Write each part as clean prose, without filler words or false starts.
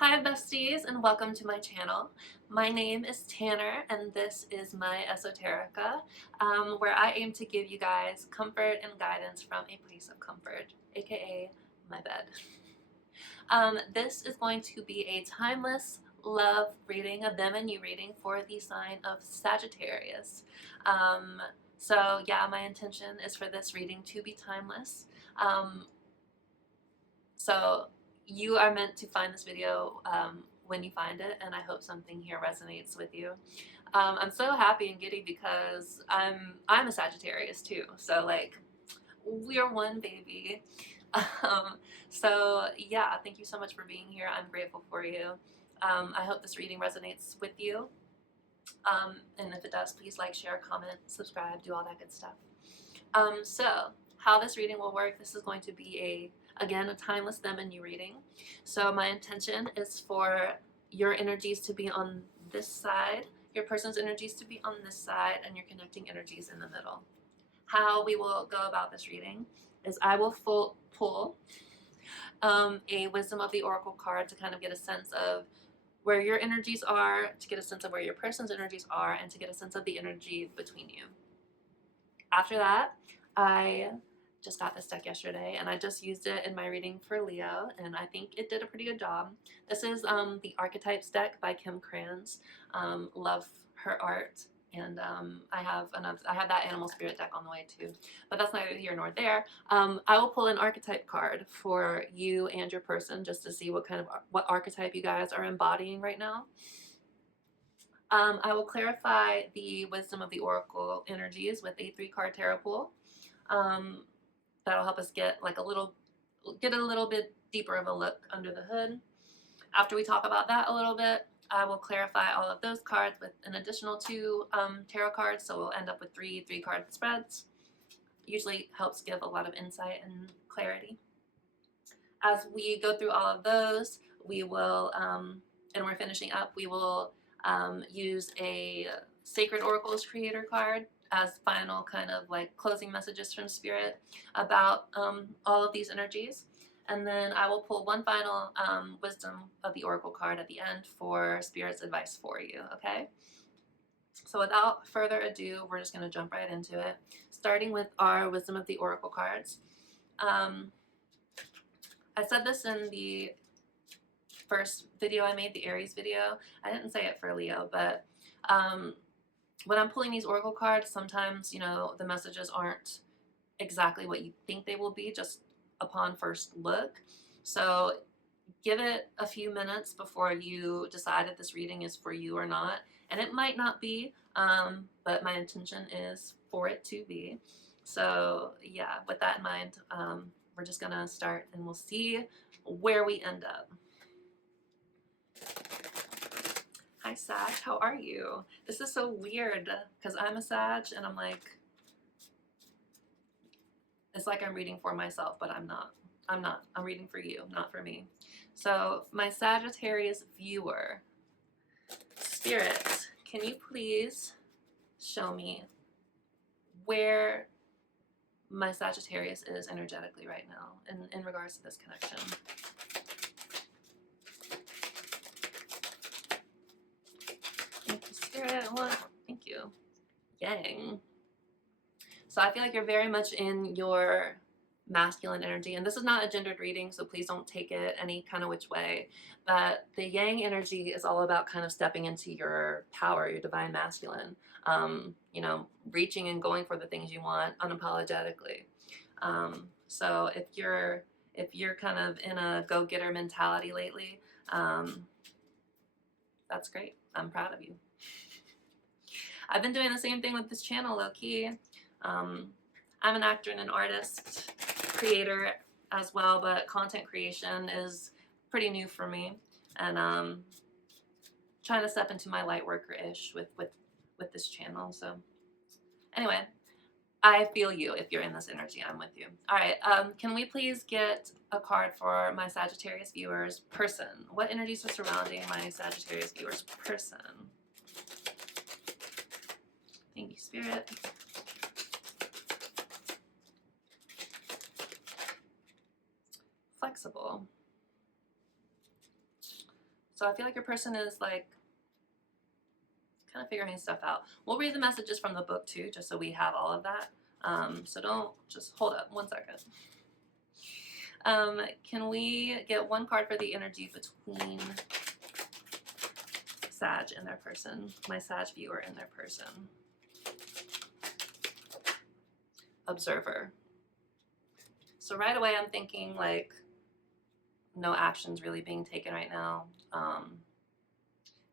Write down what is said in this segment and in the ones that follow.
Hi besties and welcome to my channel. My name is Tanner and this is my Esoterica, where I aim to give you guys comfort and guidance from a place of comfort, aka my bed. This is going to be a timeless love reading, a them and you reading for the sign of Sagittarius. So yeah, my intention is for this reading to be timeless. So you are meant to find this video when you find it, and I hope something here resonates with you. I'm so happy and giddy because I'm a Sagittarius too, so like we're one baby. So yeah, thank you so much for being here. I'm grateful for you. I hope this reading resonates with you. And if it does, please like, share, comment, subscribe, do all that good stuff. So how this reading will work, this is going to be again, a timeless them and you reading. So my intention is for your energies to be on this side, your person's energies to be on this side, and your connecting energies in the middle. How we will go about this reading is I will pull a Wisdom of the Oracle card to kind of get a sense of where your energies are, to get a sense of where your person's energies are, and to get a sense of the energy between you. After that, I just got this deck yesterday and I just used it in my reading for Leo, and I think it did a pretty good job. This is the Archetypes deck by Kim Kranz. Love her art, and I have that Animal Spirit deck on the way too, but that's neither here nor there. I will pull an archetype card for you and your person just to see what archetype you guys are embodying right now. I will clarify the Wisdom of the Oracle energies with a 3-card tarot pool. That'll help us get a little bit deeper of a look under the hood. After we talk about that a little bit, I will clarify all of those cards with an additional 2 tarot cards, so we'll end up with 3 3-card spreads. Usually helps give a lot of insight and clarity. As we go through all of those, we will, and we're finishing up, we will use a Sacred Oracles Creator card as final kind of like closing messages from Spirit about all of these energies. And then I will pull one final Wisdom of the Oracle card at the end for Spirit's advice for you, okay? So without further ado, we're just going to jump right into it, starting with our Wisdom of the Oracle cards. I said this in the first video I made, the Aries video. I didn't say it for Leo, but when I'm pulling these oracle cards, sometimes, you know, the messages aren't exactly what you think they will be just upon first look. So give it a few minutes before you decide if this reading is for you or not. And it might not be, but my intention is for it to be. So yeah, with that in mind, we're just gonna start and we'll see where we end up. Hi Sag, how are you? This is so weird because I'm a Sag and I'm like, it's like I'm reading for myself, but I'm not. I'm reading for you, not for me. So my Sagittarius viewer, Spirit, can you please show me where my Sagittarius is energetically right now in regards to this connection? Thank you, Spirit. Thank you. Yang. So I feel like you're very much in your masculine energy, and this is not a gendered reading, so please don't take it any kind of which way, but the Yang energy is all about kind of stepping into your power, your divine masculine, you know, reaching and going for the things you want unapologetically. So if you're kind of in a go-getter mentality lately, that's great. I'm proud of you. I've been doing the same thing with this channel, low-key. I'm an actor and an artist, creator as well, but content creation is pretty new for me, and trying to step into my light worker-ish with this channel. So anyway, I feel you if you're in this energy. I'm with you. All right, can we please get a card for my Sagittarius viewers person? What energies are surrounding my Sagittarius viewers person? Thank you, Spirit. Flexible. So I feel like your person is like kind of figuring stuff out. We'll read the messages from the book too, just so we have all of that. So don't, just hold up 1 second. Can we get one card for the energy between Sag and their person, my Sag viewer and their person? Observer. So right away I'm thinking like no action's really being taken right now.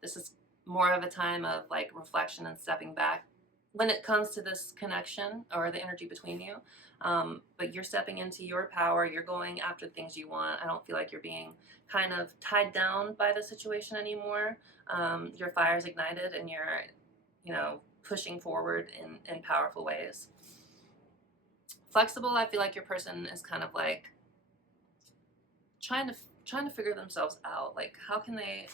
This is more of a time of like reflection and stepping back when it comes to this connection or the energy between you. But you're stepping into your power. You're going after things you want. I don't feel like you're being kind of tied down by the situation anymore. Your fire's ignited and you're, you know, pushing forward in powerful ways. Flexible, I feel like your person is kind of like trying to figure themselves out. Like how can they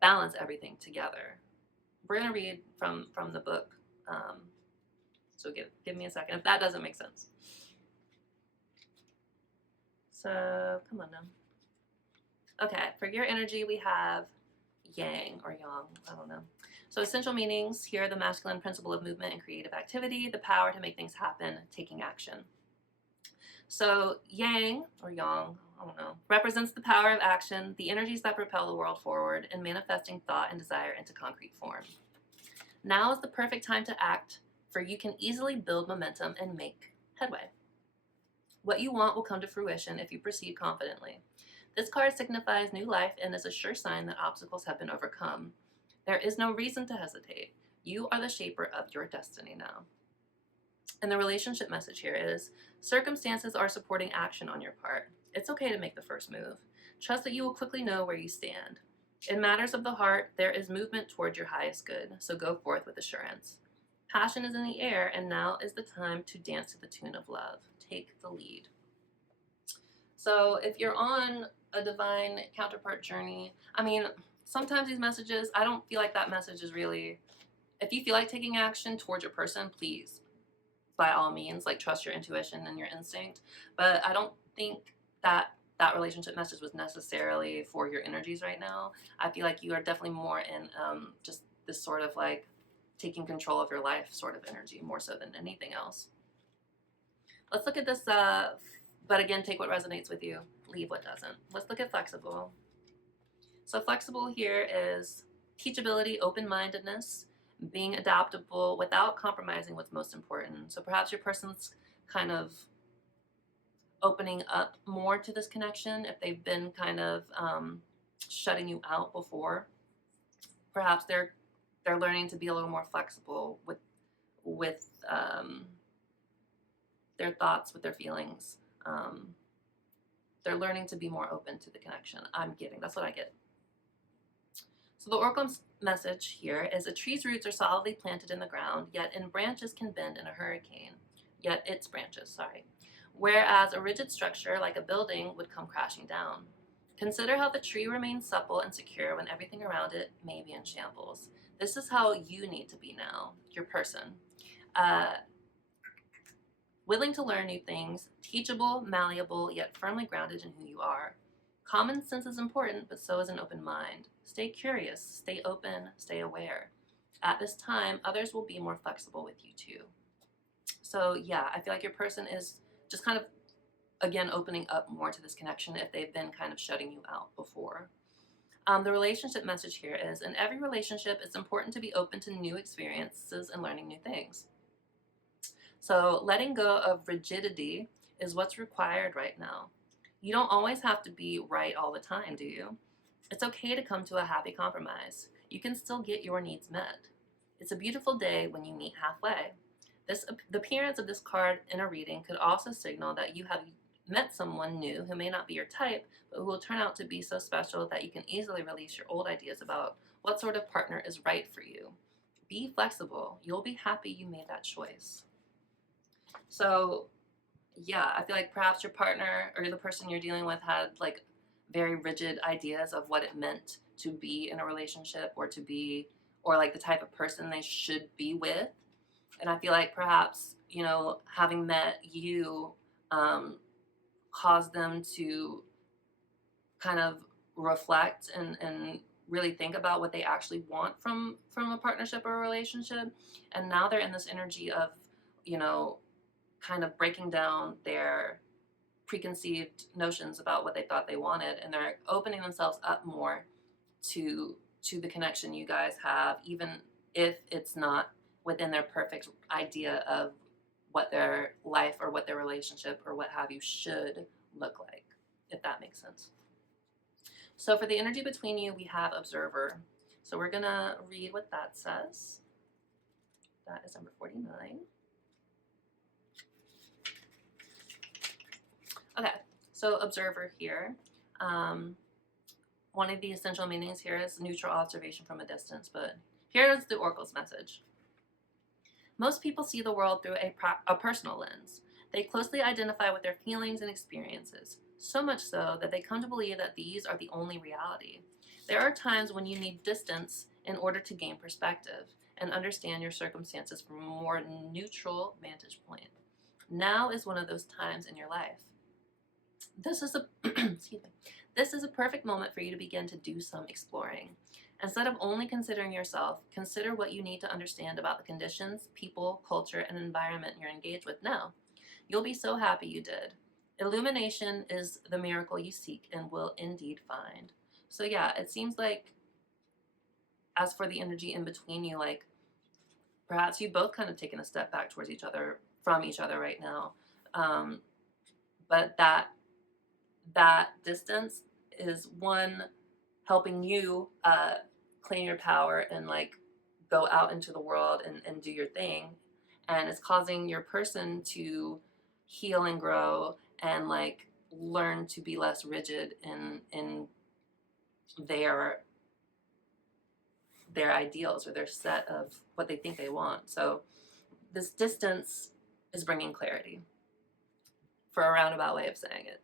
balance everything together? We're gonna read from the book. So give me a second if that doesn't make sense. So come on now. Okay, for your energy we have yang or yang, I don't know. So essential meanings here: the masculine principle of movement and creative activity, the power to make things happen, taking action. So yang or yang, I don't know, represents the power of action, the energies that propel the world forward, and manifesting thought and desire into concrete form. Now is the perfect time to act, for you can easily build momentum and make headway. What you want will come to fruition if you proceed confidently. This card signifies new life and is a sure sign that obstacles have been overcome. There is no reason to hesitate. You are the shaper of your destiny now. And the relationship message here is, circumstances are supporting action on your part. It's okay to make the first move. Trust that you will quickly know where you stand. In matters of the heart, there is movement toward your highest good, so go forth with assurance. Passion is in the air, and now is the time to dance to the tune of love. Take the lead. So if you're on a divine counterpart journey, I mean, sometimes these messages, I don't feel like that message is really, if you feel like taking action towards your person, please, by all means, like trust your intuition and your instinct. But I don't think that that relationship message was necessarily for your energies right now. I feel like you are definitely more in just this sort of like taking control of your life sort of energy, more so than anything else. Let's look at this, but again, take what resonates with you, leave what doesn't. Let's look at flexible. So flexible here is teachability, open-mindedness, being adaptable without compromising what's most important. So perhaps your person's kind of opening up more to this connection if they've been kind of shutting you out before. Perhaps they're learning to be a little more flexible with their thoughts, with their feelings. They're learning to be more open to the connection. I'm getting, that's what I get. So the oracle message here is, a tree's roots are solidly planted in the ground, yet its branches can bend in a hurricane. Whereas a rigid structure like a building would come crashing down. Consider how the tree remains supple and secure when everything around it may be in shambles. This is how you need to be now, your person. Willing to learn new things, teachable, malleable, yet firmly grounded in who you are. Common sense is important, but so is an open mind. Stay curious, stay open, stay aware. At this time, others will be more flexible with you too. So yeah, I feel like your person is just kind of, again, opening up more to this connection if they've been kind of shutting you out before. The relationship message here is, in every relationship, it's important to be open to new experiences and learning new things. So letting go of rigidity is what's required right now. You don't always have to be right all the time, do you? It's okay to come to a happy compromise. You can still get your needs met. It's a beautiful day when you meet halfway. The appearance of this card in a reading could also signal that you have met someone new who may not be your type, but who will turn out to be so special that you can easily release your old ideas about what sort of partner is right for you. Be flexible. You'll be happy you made that choice. So yeah, I feel like perhaps your partner or the person you're dealing with had like very rigid ideas of what it meant to be in a relationship or to be, or like the type of person they should be with. And I feel like perhaps, you know, having met you caused them to kind of reflect and really think about what they actually want from a partnership or a relationship. And now they're in this energy of, you know, kind of breaking down their preconceived notions about what they thought they wanted, and they're opening themselves up more to the connection you guys have, even if it's not within their perfect idea of what their life or what their relationship or what have you should look like, if that makes sense. So for the energy between you, we have observer. So we're gonna read what that says. That is number 49. Okay, so observer here. One of the essential meanings here is neutral observation from a distance, but here's the oracle's message. Most people see the world through a personal lens. They closely identify with their feelings and experiences, so much so that they come to believe that these are the only reality. There are times when you need distance in order to gain perspective and understand your circumstances from a more neutral vantage point. Now is one of those times in your life. This is a excuse me. This is a perfect moment for you to begin to do some exploring. Instead of only considering yourself, consider what you need to understand about the conditions, people, culture, and environment you're engaged with now. You'll be so happy you did. Illumination is the miracle you seek and will indeed find. So yeah, it seems like, as for the energy in between you, like perhaps you've both kind of taken a step back towards each other, from each other right now. But that distance is one helping you claim your power and like go out into the world and do your thing, and it's causing your person to heal and grow and like learn to be less rigid in their ideals or their set of what they think they want. So this distance is bringing clarity, for a roundabout way of saying it.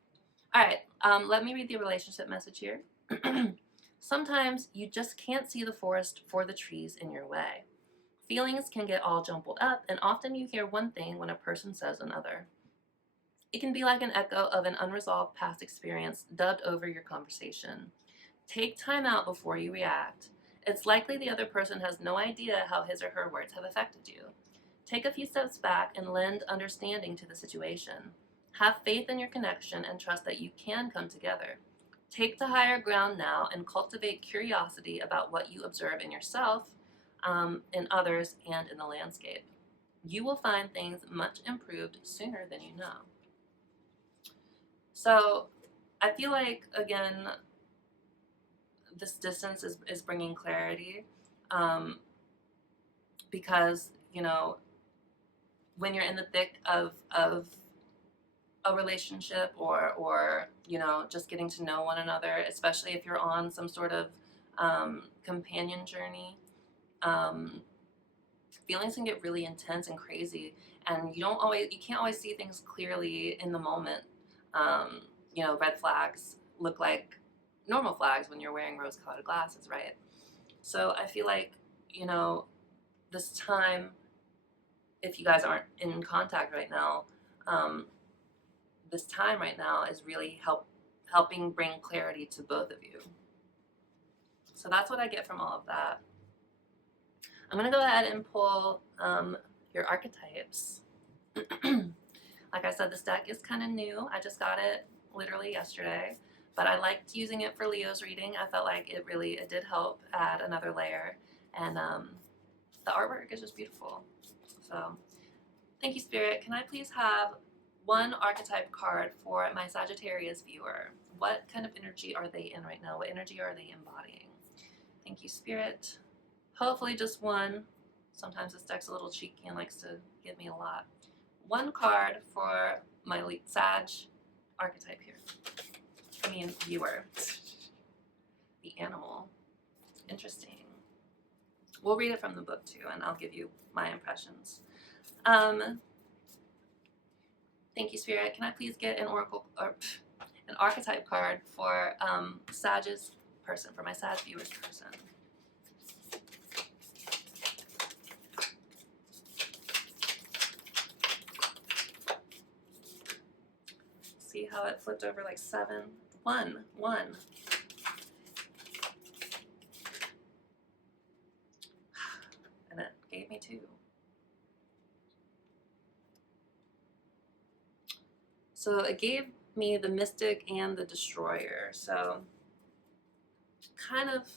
All right, let me read the relationship message here. Sometimes you just can't see the forest for the trees in your way. Feelings can get all jumbled up, and often you hear one thing when a person says another. It can be like an echo of an unresolved past experience dubbed over your conversation. Take time out before you react. It's likely the other person has no idea how his or her words have affected you. Take a few steps back and lend understanding to the situation. Have faith in your connection and trust that you can come together. Take the higher ground now and cultivate curiosity about what you observe in yourself, in others, and in the landscape. You will find things much improved sooner than you know. So I feel like, again, this distance is bringing clarity, because, you know, when you're in the thick of a relationship or you know, just getting to know one another, especially if you're on some sort of companion journey, feelings can get really intense and crazy, and you can't always see things clearly in the moment. You know, red flags look like normal flags when you're wearing rose-colored glasses, right? So I feel like, you know, this time, if you guys aren't in contact right now, this time right now is really helping bring clarity to both of you. So that's what I get from all of that. I'm going to go ahead and pull your archetypes. Like I said, this deck is kind of new. I just got it literally yesterday, but I liked using it for Leo's reading. I felt like it did help add another layer, and the artwork is just beautiful. So thank you, Spirit. Can I please have one archetype card for my Sagittarius viewer? What kind of energy are they in right now? What energy are they embodying? Thank you, Spirit. Hopefully just one. Sometimes this deck's a little cheeky and likes to give me a lot. One card for my Sag archetype here. I mean, viewer. The animal. Interesting. We'll read it from the book too, and I'll give you my impressions. Thank you, Spirit. Can I please get an oracle or an archetype card for Sag's person, for my Sag viewer's person? See how it flipped over like 7? 1. And it gave me 2. So it gave me the Mystic and the Destroyer. So kind of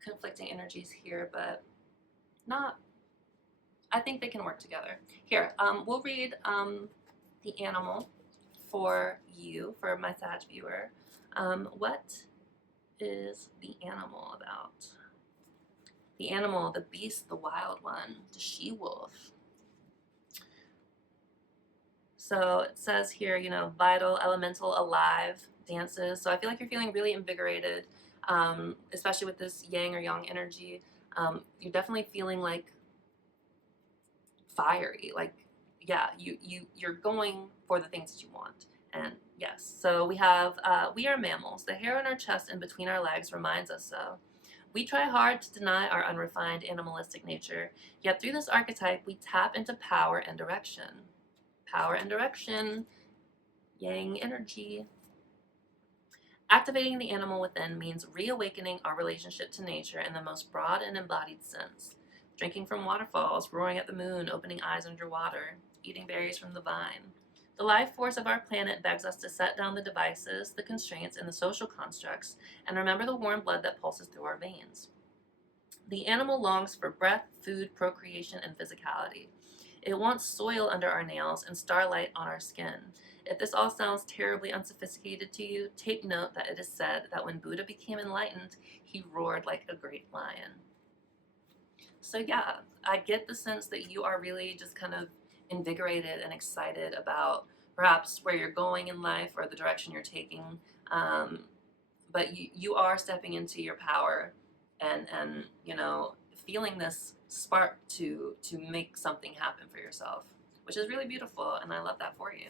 conflicting energies here, but not, I think they can work together. Here, we'll read the animal for you, for my SAG viewer. What is the animal about? The animal, the beast, the wild one, the she-wolf. So it says here, you know, vital, elemental, alive, dances. So I feel like you're feeling really invigorated, especially with this yang or yang energy. You're definitely feeling like fiery, like, yeah, you're going for the things that you want. And yes, so we have, we are mammals. The hair on our chest and between our legs reminds us so. We try hard to deny our unrefined animalistic nature, yet through this archetype, we tap into power and direction. Power and direction, yang energy. Activating the animal within means reawakening our relationship to nature in the most broad and embodied sense. Drinking from waterfalls, roaring at the moon, opening eyes underwater, eating berries from the vine. The life force of our planet begs us to set down the devices, the constraints, and the social constructs, and remember the warm blood that pulses through our veins. The animal longs for breath, food, procreation, and physicality. It wants soil under our nails and starlight on our skin. If this all sounds terribly unsophisticated to you, take note that it is said that when Buddha became enlightened, he roared like a great lion. So yeah, I get the sense that you are really just kind of invigorated and excited about perhaps where you're going in life or the direction you're taking. But you are stepping into your power and you know, feeling this spark to make something happen for yourself, which is really beautiful, and I love that for you.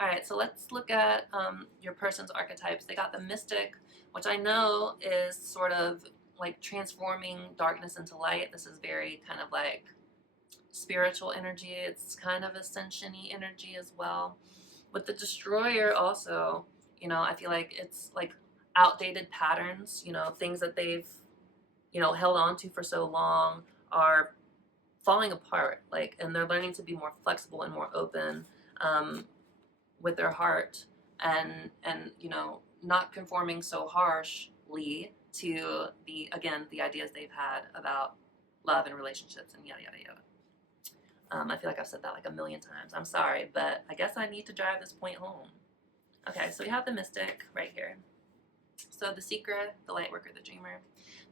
All right, so let's look at your person's archetypes. They got the Mystic, which I know is sort of like transforming darkness into light. This is very kind of like spiritual energy. It's kind of ascension-y energy as well. With the Destroyer also, you know, I feel like it's like outdated patterns, you know, things that they've, you know, held on to for so long are falling apart, like, and they're learning to be more flexible and more open with their heart, and you know, not conforming so harshly to the, again, the ideas they've had about love and relationships and yada yada yada. I feel like I've said that like a million times. I'm sorry, but I guess I need to drive this point home. Okay, so we have the Mystic right here. So the seeker, the light worker, the dreamer.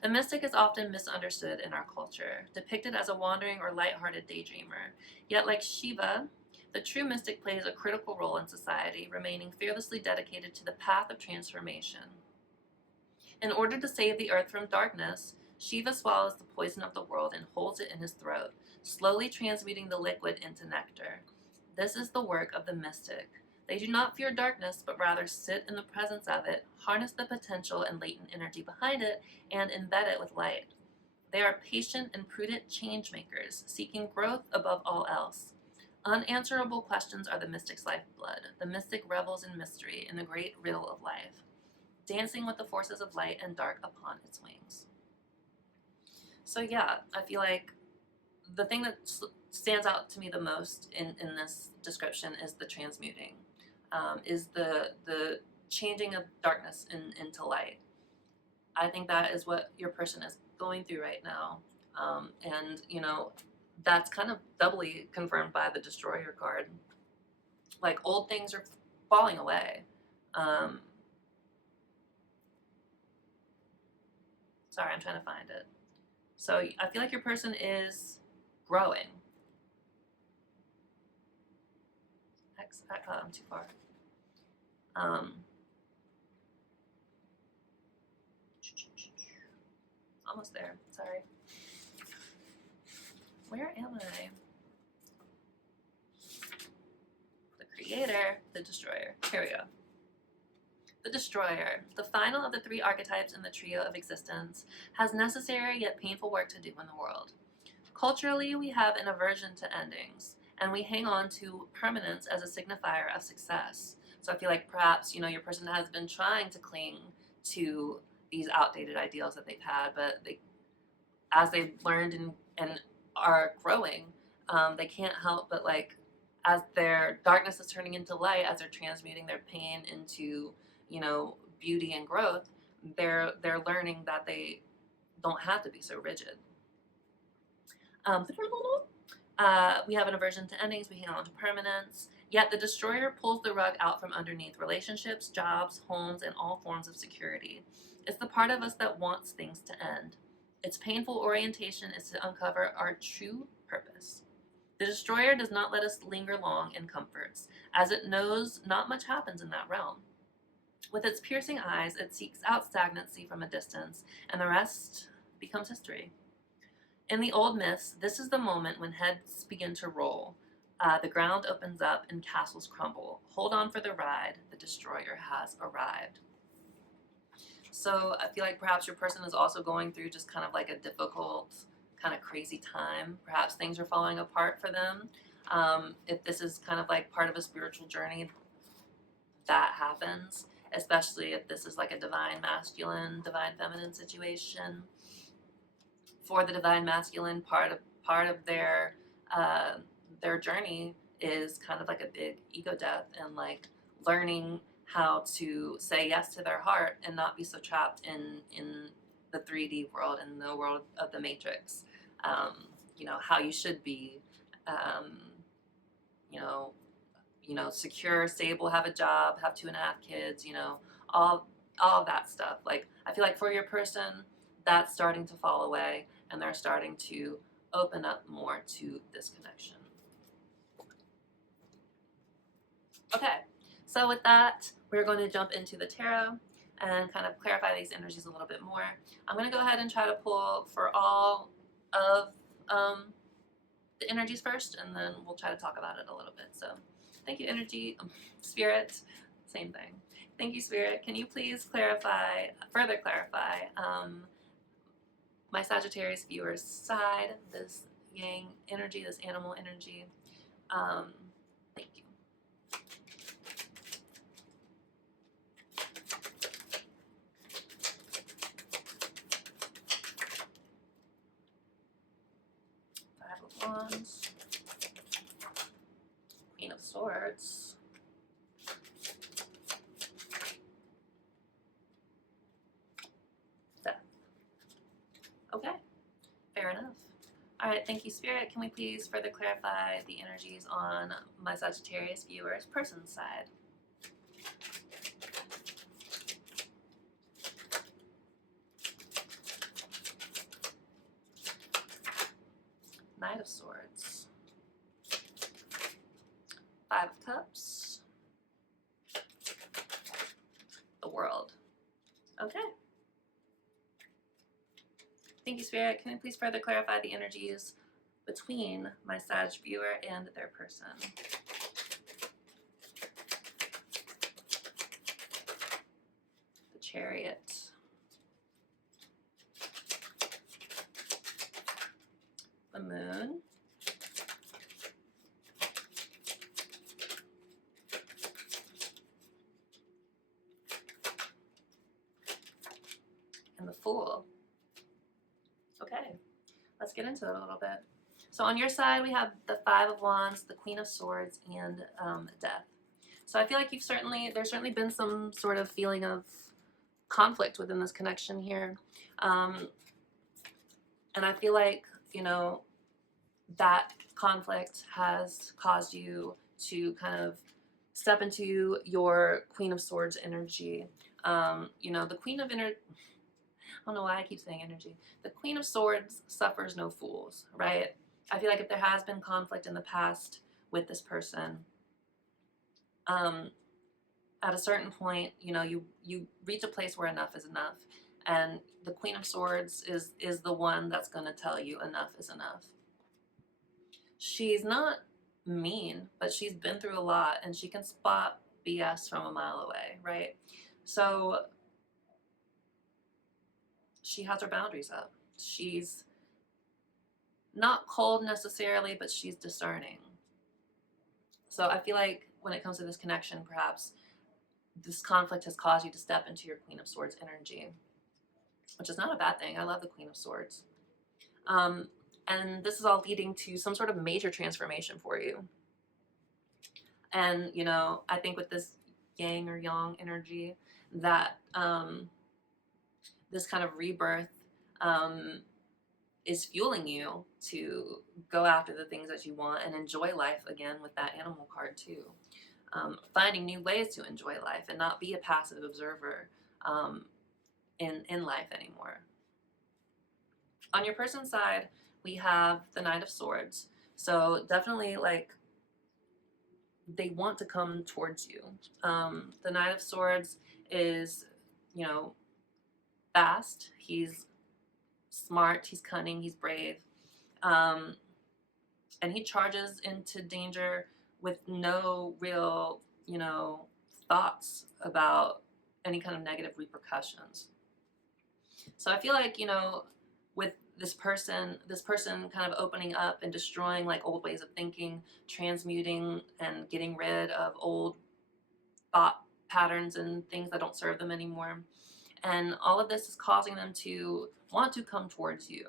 The Mystic is often misunderstood in our culture, depicted as a wandering or lighthearted daydreamer. Yet like Shiva, the true Mystic plays a critical role in society, remaining fearlessly dedicated to the path of transformation. In order to save the earth from darkness, Shiva swallows the poison of the world and holds it in his throat, slowly transmuting the liquid into nectar. This is the work of the Mystic. They do not fear darkness, but rather sit in the presence of it, harness the potential and latent energy behind it, and embed it with light. They are patient and prudent change makers, seeking growth above all else. Unanswerable questions are the Mystic's lifeblood. The Mystic revels in mystery, in the great riddle of life, dancing with the forces of light and dark upon its wings. So yeah, I feel like the thing that stands out to me the most in this description is the transmuting, is the changing of darkness into light. I think that is what your person is going through right now. And, you know, that's kind of doubly confirmed by the Destroyer card. Like, old things are falling away. Sorry, I'm trying to find it. So I feel like your person is growing. I'm too far. Almost there. Sorry. Where am I? The creator, the destroyer. Here we go. The Destroyer, the final of the 3 archetypes in the trio of existence, has necessary yet painful work to do in the world. Culturally, we have an aversion to endings, and we hang on to permanence as a signifier of success. So I feel like perhaps, you know, your person has been trying to cling to these outdated ideals that they've had, but as they've learned and are growing, they can't help but, like, as their darkness is turning into light, as they're transmuting their pain into, you know, beauty and growth, they're learning that they don't have to be so rigid. We have an aversion to endings. We hang on to permanence. Yet the destroyer pulls the rug out from underneath relationships, jobs, homes, and all forms of security. It's the part of us that wants things to end. Its painful orientation is to uncover our true purpose. The destroyer does not let us linger long in comforts, as it knows not much happens in that realm. With its piercing eyes, it seeks out stagnancy from a distance, and the rest becomes history. In the old myths, this is the moment when heads begin to roll. The ground opens up and castles crumble. Hold on for the ride. The destroyer has arrived. So I feel like perhaps your person is also going through just kind of like a difficult, kind of crazy time. Perhaps things are falling apart for them. If this is kind of like part of a spiritual journey, that happens, especially if this is like a divine masculine, divine feminine situation. For the divine masculine, part of their journey is kind of like a big ego death, and like learning how to say yes to their heart and not be so trapped in the 3D world, in the world of the matrix. You know, how you should be, you know, secure, stable, have a job, have 2.5 kids, you know, all of that stuff. Like, I feel like for your person, that's starting to fall away, and they're starting to open up more to this connection. Okay, so with that, we're going to jump into the tarot and kind of clarify these energies a little bit more. I'm going to go ahead and try to pull for all of the energies first, and then we'll try to talk about it a little bit. So thank you, energy, spirit, same thing. Thank you, spirit. Can you please further clarify my Sagittarius viewer's side, this yang energy, this animal energy? Thank you. Five of Wands, Queen of Swords, Death. Okay, fair enough. All right, thank you, Spirit. Can we please further clarify the energies on my Sagittarius viewer's person's side? Knight of Swords, Five of Cups, the World. Okay. Thank you, Spirit. Can you please further clarify the energies between my Sag viewer and their person? The Chariot, the Moon, and the Fool. Okay, let's get into it a little bit. So on your side, we have the Five of Wands, the Queen of Swords, and Death. So I feel like there's certainly been some sort of feeling of conflict within this connection here. And I feel like, you know, that conflict has caused you to kind of step into your Queen of Swords energy. You know, the Queen of I don't know why I keep saying energy. The Queen of Swords suffers no fools, right? I feel like if there has been conflict in the past with this person, at a certain point, you know, you reach a place where enough is enough. And the Queen of Swords is the one that's going to tell you enough is enough. She's not mean, but she's been through a lot, and she can spot BS from a mile away, right? So she has her boundaries up. She's not cold necessarily, but she's discerning. So I feel like when it comes to this connection, perhaps this conflict has caused you to step into your Queen of Swords energy, which is not a bad thing. I love the Queen of Swords. And this is all leading to some sort of major transformation for you. And, you know, I think with this yang or yang energy, that this kind of rebirth is fueling you to go after the things that you want and enjoy life again, with that animal card too. Finding new ways to enjoy life and not be a passive observer in life anymore. On your person's side, we have the Knight of Swords. So definitely, like, they want to come towards you. The Knight of Swords is, you know, fast. He's smart. He's cunning. He's brave. And he charges into danger with no real, you know, thoughts about any kind of negative repercussions. So I feel like, you know, with this person kind of opening up and destroying like old ways of thinking, transmuting and getting rid of old thought patterns and things that don't serve them anymore. And all of this is causing them to want to come towards you.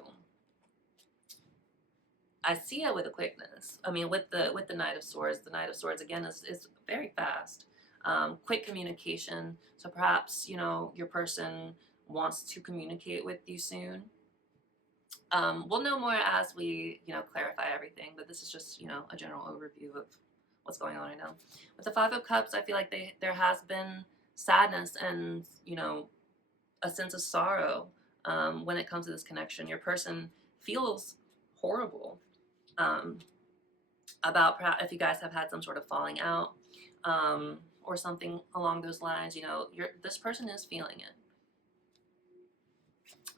I see it with a quickness. I mean, with the Knight of Swords, the Knight of Swords again is very fast, quick communication. So perhaps, you know, your person wants to communicate with you soon. We'll know more as we, you know, clarify everything, but this is just, you know, a general overview of what's going on right now. With the Five of Cups, I feel like there has been sadness and, you know, a sense of sorrow when it comes to this connection. Your person feels horrible about perhaps if you guys have had some sort of falling out or something along those lines. You know, this person is feeling it.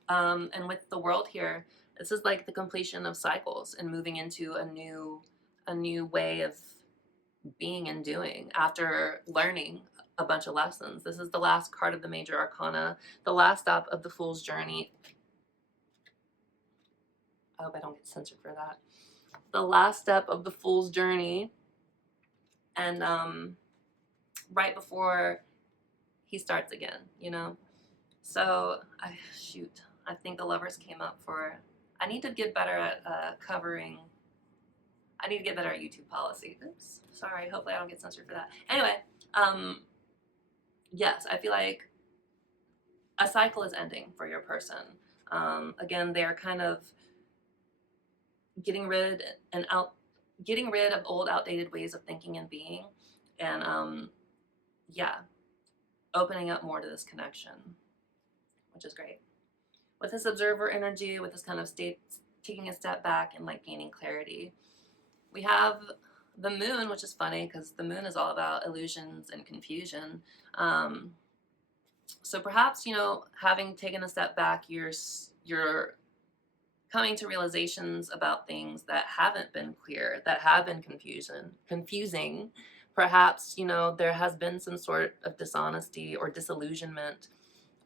And with the World here, this is like the completion of cycles and moving into a new way of being and doing after learning a bunch of lessons. This is the last card of the Major Arcana, the last stop of the Fool's Journey. I hope I don't get censored for that. The last step of the Fool's Journey, and right before he starts again, you know. So I think the Lovers came up for. I need to get better at covering. I need to get better at YouTube policy. Oops, sorry. Hopefully I don't get censored for that. Anyway, yes, I feel like a cycle is ending for your person. Again, they're kind of getting rid of old, outdated ways of thinking and being, and yeah, opening up more to this connection, which is great. With this Observer energy, with this kind of state, taking a step back and like gaining clarity, we have the Moon, which is funny because the Moon is all about illusions and confusion. So perhaps, you know, having taken a step back, you're coming to realizations about things that haven't been clear, that have been confusing. Perhaps, you know, there has been some sort of dishonesty or disillusionment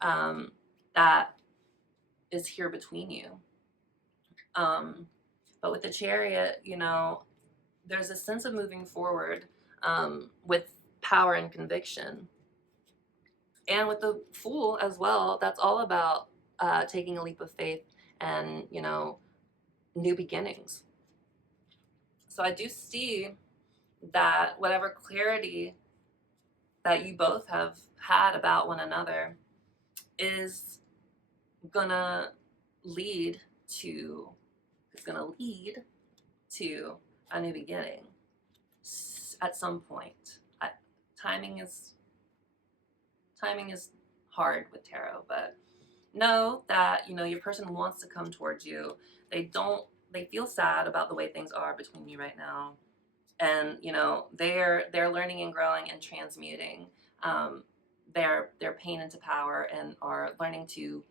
that is here between you. But with the Chariot, you know, there's a sense of moving forward with power and conviction. And with the Fool as well, that's all about taking a leap of faith and, you know, new beginnings. So I do see that whatever clarity that you both have had about one another is gonna lead to a new beginning at some point. Timing is hard with tarot, but know that, you know, your person wants to come towards you. They feel sad about the way things are between you right now, and, you know, they're learning and growing and transmuting their pain into power, and are learning to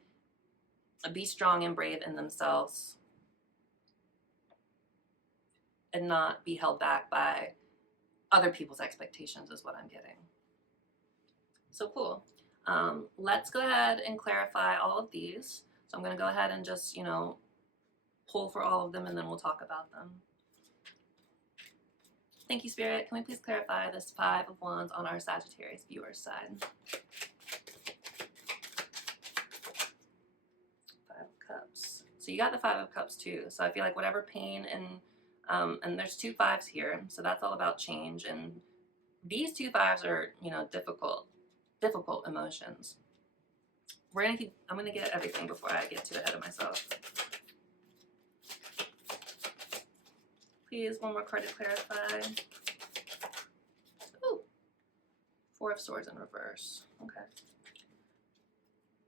be strong and brave in themselves and not be held back by other people's expectations, is what I'm getting. So cool. Let's go ahead and clarify all of these. So I'm going to go ahead and just, you know, pull for all of them, and then we'll talk about them. Thank you, Spirit. Can we please clarify this Five of Wands on our Sagittarius viewers side? Five of Cups. So you got the Five of Cups too. So I feel like whatever pain and there's two fives here, so that's all about change. And these two fives are, you know, difficult emotions. I'm gonna get everything before I get too ahead of myself. Please, one more card to clarify. Ooh, Four of Swords in reverse. Okay.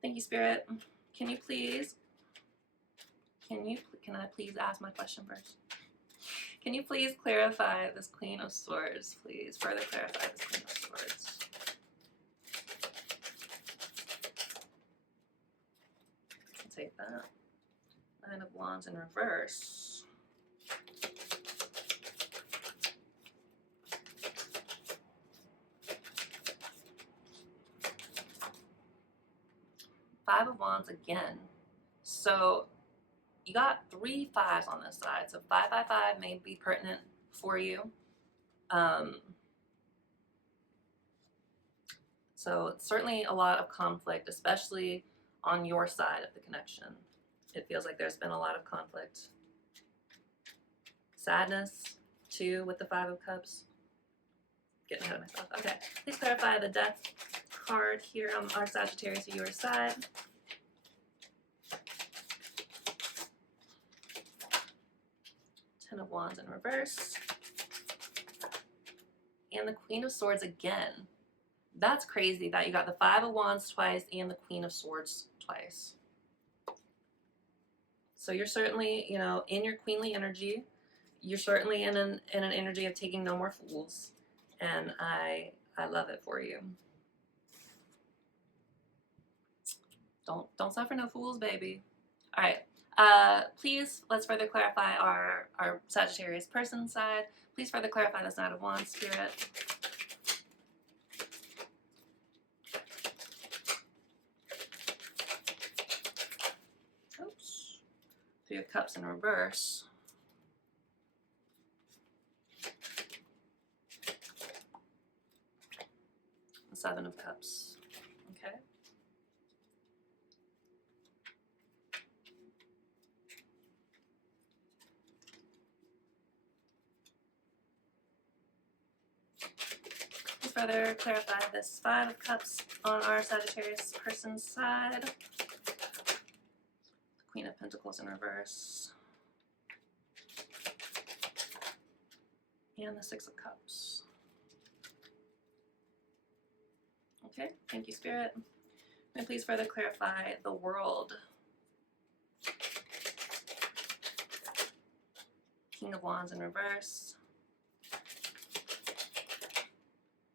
Thank you, Spirit. Can I please ask my question first? Can you please clarify this Queen of Swords, please? Further clarify this Queen of Swords. I'll take that. Nine of Wands in reverse. Five of Wands again. So you got three fives on this side. So 555 may be pertinent for you. So it's certainly a lot of conflict, especially on your side of the connection. It feels like there's been a lot of conflict. Sadness, too, with the Five of Cups. Getting ahead of myself. Okay, please clarify the Death card here on our Sagittarius viewer side. Ten of Wands in reverse. And the Queen of Swords again. That's crazy that you got the Five of Wands twice and the Queen of Swords twice. So you're certainly, you know, in your queenly energy. You're certainly in an energy of taking no more fools. And I love it for you. Don't suffer no fools, baby. All right. Please, let's further clarify our Sagittarius person side. Please further clarify this Knight of Wands, Spirit. Oops. Three of Cups in reverse. The Seven of Cups. Okay. Further clarify this Five of Cups on our Sagittarius person's side. Queen of Pentacles in reverse. And the Six of Cups. Okay, thank you, Spirit. And please further clarify the World. King of Wands in reverse.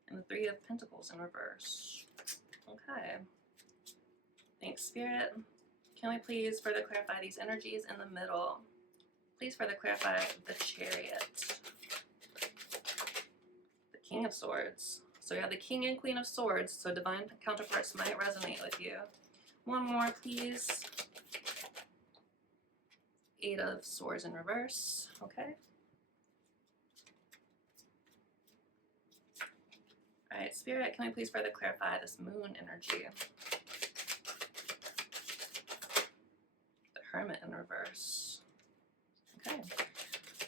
And the Three of Pentacles in reverse. Okay. Thanks, Spirit. Can we please further clarify these energies in the middle? Please further clarify the Chariot. The King of Swords. So you have the King and Queen of Swords, so divine counterparts might resonate with you. One more, please. Eight of Swords in reverse. Okay. All right, Spirit, can we please further clarify this Moon energy? The Hermit in reverse. Okay.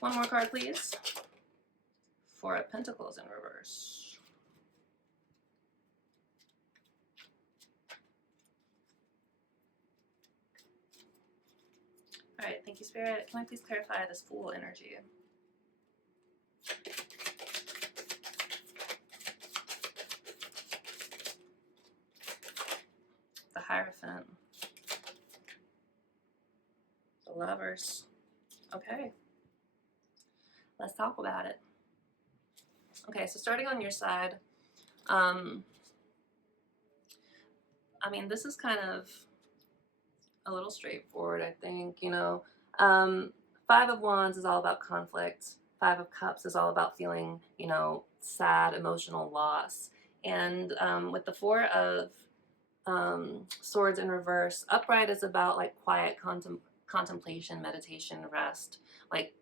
One more card, please. Four of Pentacles in reverse. All right, thank you, Spirit. Can we please clarify this Fool energy? The Hierophant. The Lovers. Okay. Let's talk about it. Okay, so starting on your side, I mean, this is kind of a little straightforward, I think. You know, Five of Wands is all about conflict. Five of Cups is all about feeling, you know, sad, emotional loss. And with the Four of Swords in reverse, upright is about like quiet contemplation, meditation, rest, like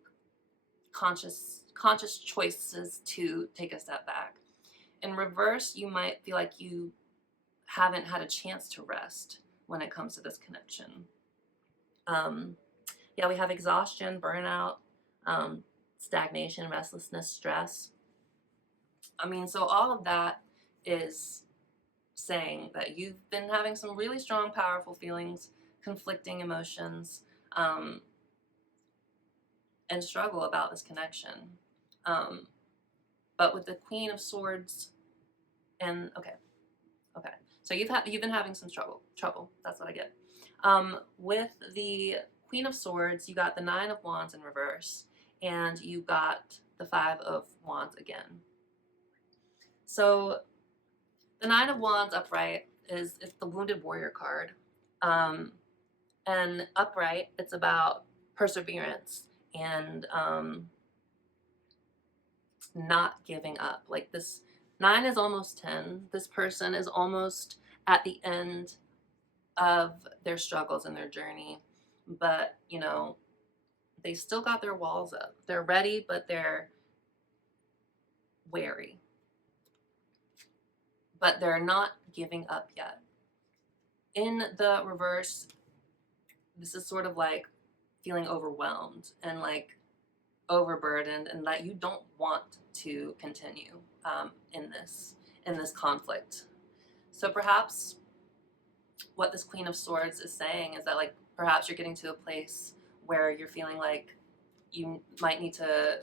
conscious conscious choices to take a step back. In reverse, you might feel like you haven't had a chance to rest when it comes to this connection. Yeah, we have exhaustion, burnout, stagnation, restlessness, stress. I mean, so all of that is saying that you've been having some really strong, powerful feelings, conflicting emotions, and struggle about this connection. But with the Queen of Swords, and okay, so you've been having some trouble. That's what I get. With the Queen of Swords, you got the Nine of Wands in reverse, and you got the Five of Wands again. So the Nine of Wands upright it's the Wounded Warrior card. And upright, it's about perseverance and not giving up. Like this 9 is almost 10. This person is almost at the end of their struggles and their journey. But, you know, they still got their walls up. They're ready, but they're wary. But they're not giving up yet. In the reverse, this is sort of like feeling overwhelmed and like overburdened, and that you don't want to continue in this conflict. So perhaps what this Queen of Swords is saying is that, like, perhaps you're getting to a place where you're feeling like you might need to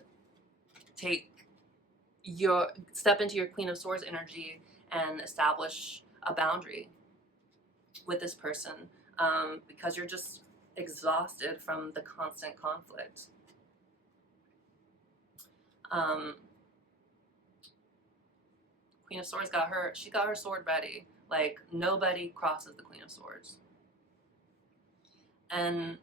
step into your Queen of Swords energy and establish a boundary with this person, because you're just exhausted from the constant conflict. Queen of Swords she got her sword ready. Like, nobody crosses the Queen of Swords. And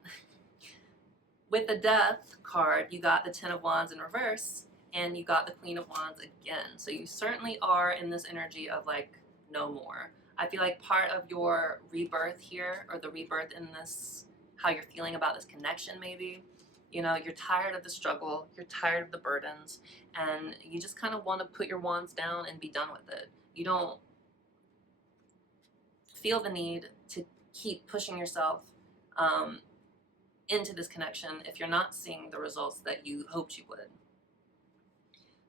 with the Death card, you got the Ten of Wands in reverse, and you got the Queen of Wands again. So you certainly are in this energy of like, no more. I feel like part of your rebirth here, or the rebirth in this, how you're feeling about this connection maybe, you know, you're tired of the struggle, you're tired of the burdens, and you just kind of want to put your wands down and be done with it. You don't feel the need to keep pushing yourself into this connection if you're not seeing the results that you hoped you would.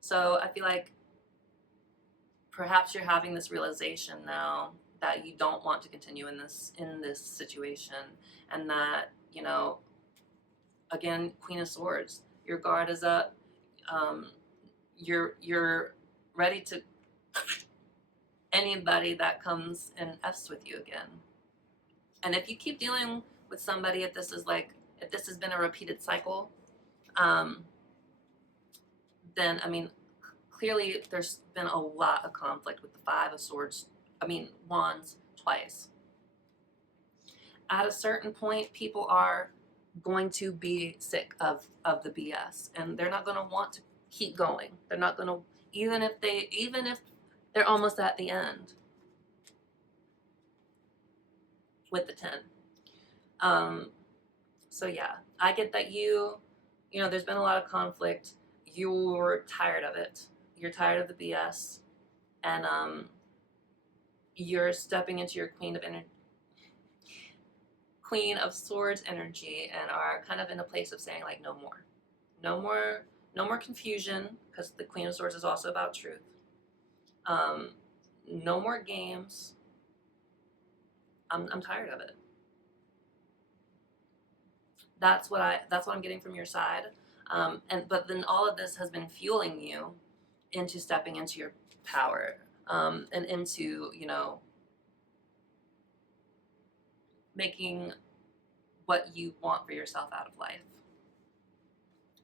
So I feel like perhaps you're having this realization now that you don't want to continue in this situation, and that, you know, again, Queen of Swords, your guard is up. You're ready to anybody that comes and F's with you again. And if you keep dealing with somebody, if this has been a repeated cycle, then, I mean, clearly there's been a lot of conflict with the Five of Wands twice. At a certain point, people are going to be sick of the BS, and they're not going to want to keep going. They're not going to, even if they're almost at the end with the 10. So yeah, I get that you know, there's been a lot of conflict. You're tired of it. You're tired of the BS, and you're stepping into your Queen of Swords energy, and are kind of in a place of saying, like, no more confusion, because the Queen of Swords is also about truth. No more games. I'm tired of it. That's what I'm getting from your side. But then all of this has been fueling you into stepping into your power, and into, you know, making what you want for yourself out of life.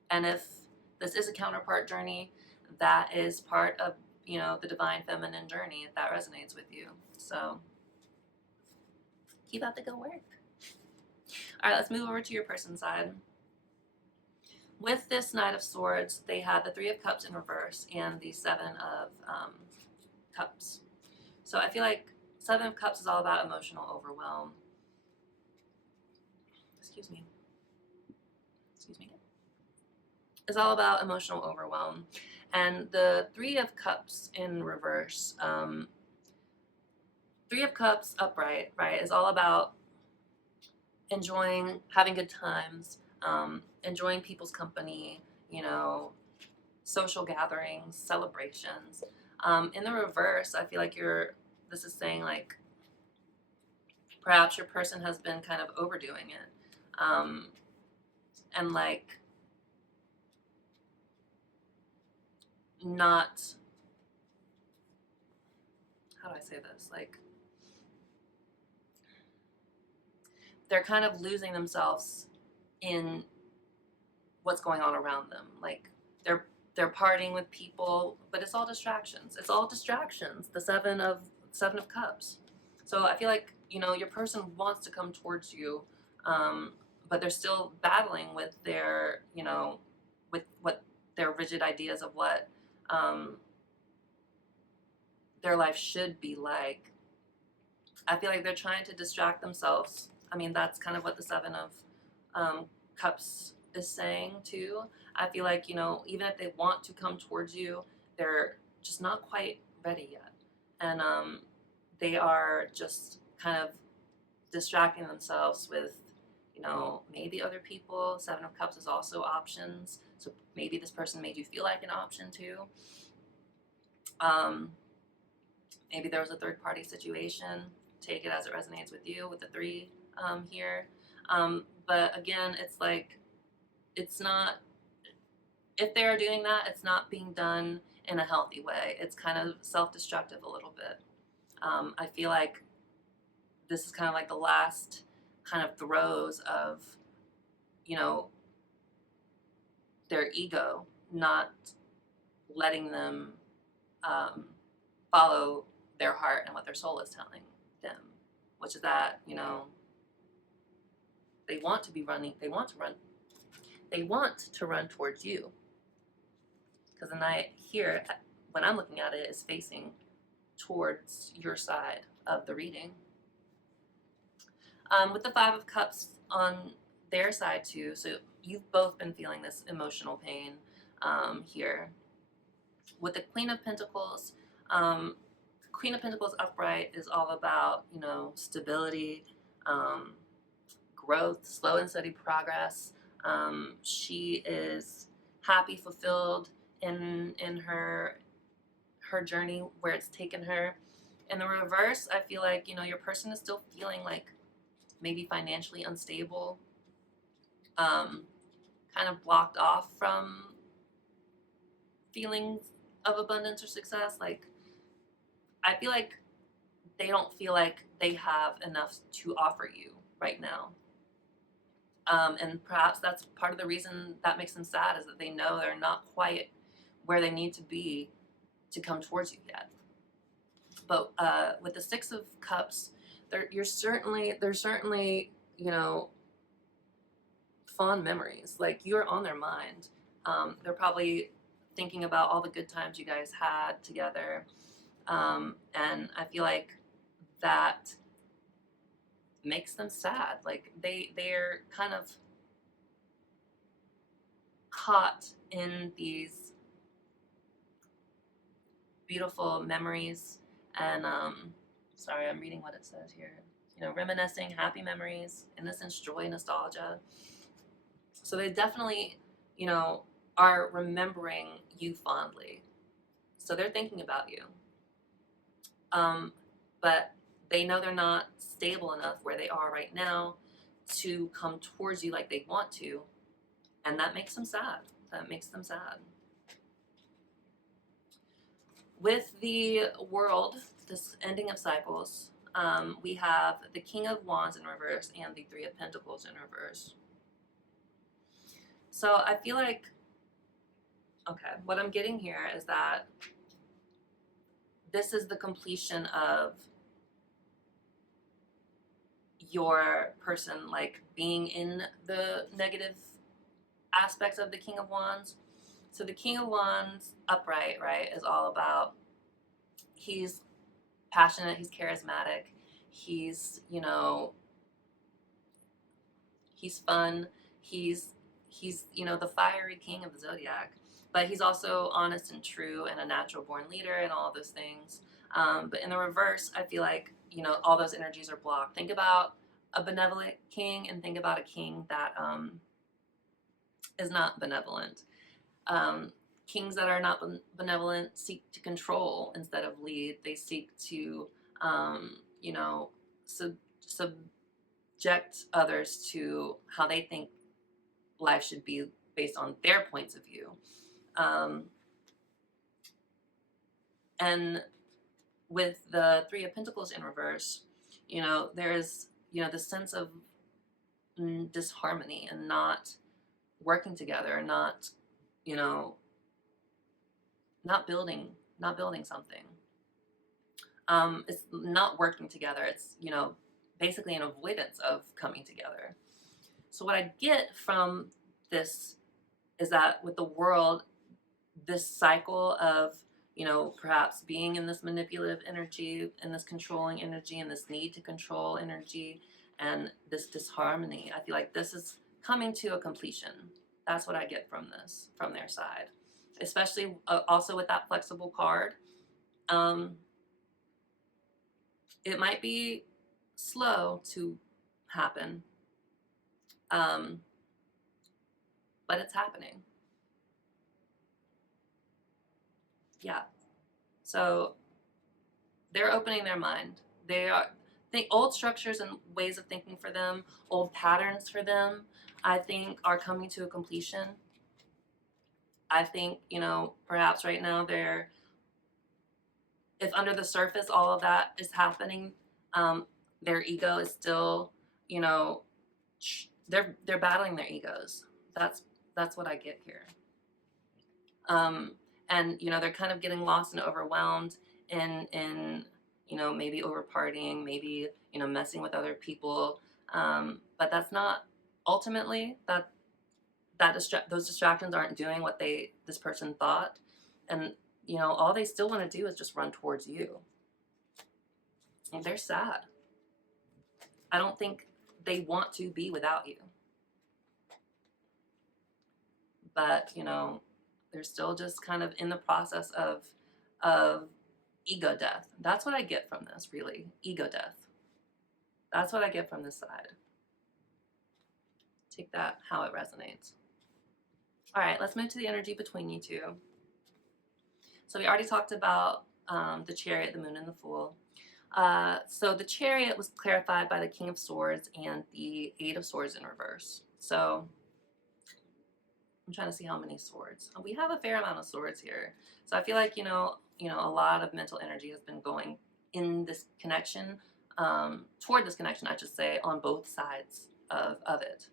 And if this is a counterpart journey, that is part of, you know, the divine feminine journey, if that resonates with you. So keep up the good work. All right, let's move over to your person side. With this Knight of Swords, they had the Three of Cups in reverse and the Seven of Cups. So I feel like Seven of Cups is all about emotional overwhelm. Excuse me. is all about emotional overwhelm. And the Three of Cups in reverse, Three of Cups upright, right, is all about enjoying, having good times, enjoying people's company, you know, social gatherings, celebrations. In the reverse, I feel like this is saying like perhaps your person has been kind of overdoing it. And like not, how do I say this? Like they're kind of losing themselves in what's going on around them. Like they're partying with people, but it's all distractions. It's all distractions. The Seven of Cups. So I feel like, you know, your person wants to come towards you, but they're still battling with their, you know, with what their rigid ideas of what their life should be like. I feel like they're trying to distract themselves. I mean, that's kind of what the Seven of Cups is saying too. I feel like, you know, even if they want to come towards you, they're just not quite ready yet. And they are just kind of distracting themselves with, you know, maybe other people. Seven of Cups is also options. So maybe this person made you feel like an option too. Maybe there was a third party situation. Take it as it resonates with you with the three here. But again, it's like, it's not, if they're doing that, it's not being done in a healthy way. It's kind of self-destructive a little bit. I feel like this is kind of like the last kind of throes of, you know, their ego, not letting them follow their heart and what their soul is telling them, which is that, you know, they want to be running, they want to run towards you. Because the Knight here, when I'm looking at it, is facing towards your side of the reading. With the Five of Cups on their side too, so you've both been feeling this emotional pain here. With the Queen of Pentacles upright is all about, you know, stability, growth, slow and steady progress. She is happy, fulfilled in her journey where it's taken her. In the reverse, I feel like, you know, your person is still feeling like maybe financially unstable, kind of blocked off from feelings of abundance or success. Like, I feel like they don't feel like they have enough to offer you right now. And perhaps that's part of the reason that makes them sad, is that they know they're not quite where they need to be to come towards you yet. But with the Six of Cups, there's certainly, you know, fond memories. Like, you're on their mind. They're probably thinking about all the good times you guys had together. And I feel like that makes them sad. Like they're kind of caught in these beautiful memories. And sorry, I'm reading what it says here. You know, reminiscing, happy memories, innocence, joy, nostalgia. So they definitely, you know, are remembering you fondly. So they're thinking about you. But they know they're not stable enough where they are right now to come towards you like they want to. And that makes them sad. That makes them sad. With the World, this ending of cycles, we have the King of Wands in reverse and the Three of Pentacles in reverse. So I feel like, okay, what I'm getting here is that this is the completion of your person, like, being in the negative aspects of the King of Wands. So the King of Wands upright, right, is all about, he's passionate, he's charismatic, he's, you know, he's fun, he's he's, you know, the fiery king of the zodiac, but he's also honest and true and a natural born leader and all of those things. But in the reverse, I feel like, you know, all those energies are blocked. Think about a benevolent king and think about a king that is not benevolent. Kings that are not benevolent seek to control instead of lead. They seek to, you know, subject others to how they think life should be based on their points of view. And with the Three of Pentacles in reverse, you know, there is, you know, this sense of disharmony and not working together, not, you know, not building something. It's not working together. It's, you know, basically an avoidance of coming together. So what I get from this is that with the world, this cycle of, you know, perhaps being in this manipulative energy and this controlling energy and this need to control energy and this disharmony, I feel like this is coming to a completion. That's what I get from this, from their side. Especially also with that flexible card. It might be slow to happen, but it's happening. Yeah. So they're opening their mind. They are, think old structures and ways of thinking for them, old patterns for them, I think are coming to a completion. I think, you know, perhaps right now they're, if under the surface all of that is happening, their ego is still, you know, they're battling their egos. That's what I get here. And you know, they're kind of getting lost and overwhelmed in you know, maybe over partying, maybe, you know, messing with other people. But that's not ultimately those distractions aren't doing what this person thought. And you know, all they still want to do is just run towards you. And they're sad. I don't think they want to be without you. But, you know, they're still just kind of in the process of ego death. That's what I get from this, really. Ego death. That's what I get from this side. Take that how it resonates. All right, let's move to the energy between you two. So we already talked about the Chariot, the Moon, and the Fool. So the Chariot was clarified by the King of Swords and the Eight of Swords in reverse. So I'm trying to see how many swords. We have a fair amount of swords here. So I feel like, you know, a lot of mental energy has been going in this connection, toward this connection, I should say, on both sides of it.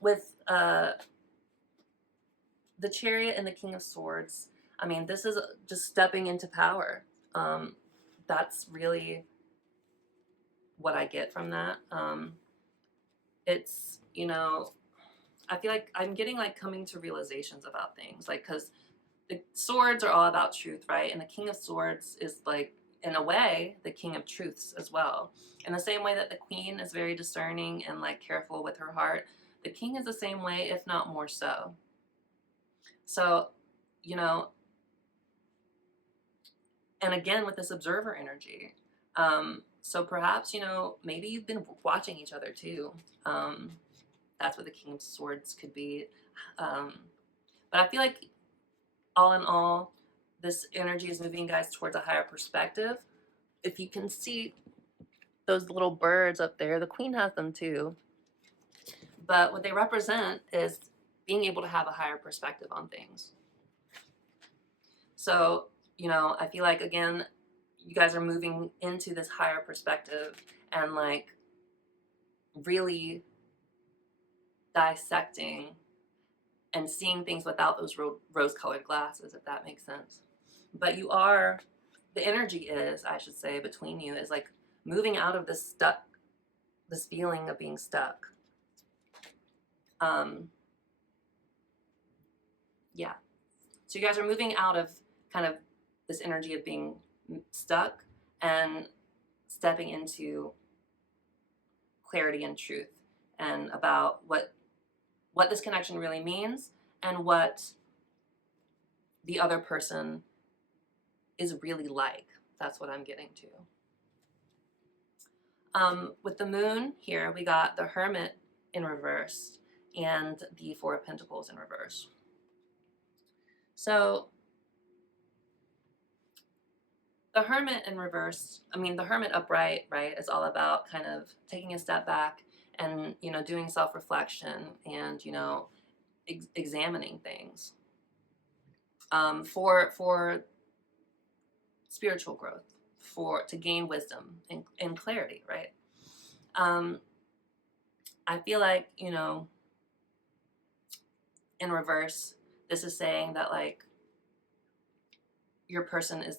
With the Chariot and the King of Swords, I mean, this is just stepping into power. That's really what I get from that. It's, you know, I feel like I'm getting like coming to realizations about things, like, because the swords are all about truth, right? And the King of Swords is like, in a way, the King of Truths as well. In the same way that the Queen is very discerning and like careful with her heart, the King is the same way, if not more so. So, you know, and again with this observer energy, so perhaps, you know, maybe you've been watching each other too. That's what the King of Swords could be. But I feel like all in all, this energy is moving guys towards a higher perspective. If you can see those little birds up there, the Queen has them too. But what they represent is being able to have a higher perspective on things. So, you know, I feel like, again, you guys are moving into this higher perspective and like really dissecting and seeing things without those rose-colored glasses, if that makes sense. But you are, the energy is, I should say, between you is like moving out of this feeling of being stuck. Yeah. So you guys are moving out of kind of this energy of being stuck and stepping into clarity and truth and about what what this connection really means and what the other person is really like. That's what I'm getting to. With the moon here, we got the Hermit in reverse and the Four of Pentacles in reverse. So the Hermit in reverse, I mean, the Hermit upright, right, is all about kind of taking a step back and, you know, doing self-reflection and, you know, examining things for spiritual growth, to gain wisdom and clarity, right? I feel like, you know, in reverse, this is saying that like your person is,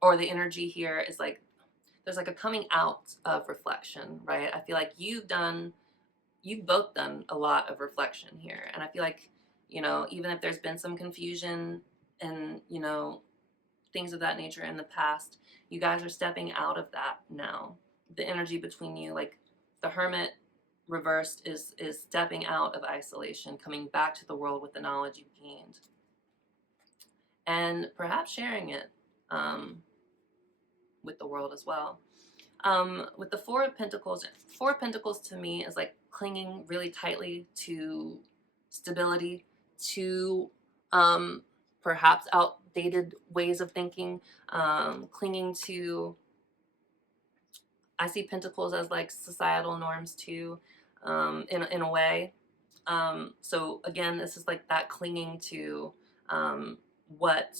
or the energy here is like, there's like a coming out of reflection, right? I feel like you've both done a lot of reflection here. And I feel like, you know, even if there's been some confusion and, you know, things of that nature in the past, you guys are stepping out of that now. The energy between you, like the Hermit reversed is stepping out of isolation, coming back to the world with the knowledge you've gained. And perhaps sharing it with the world as well. With the Four of Pentacles to me is like clinging really tightly to stability, to perhaps outdated ways of thinking, clinging to, I see Pentacles as like societal norms too, in a way. So again, this is like that clinging to what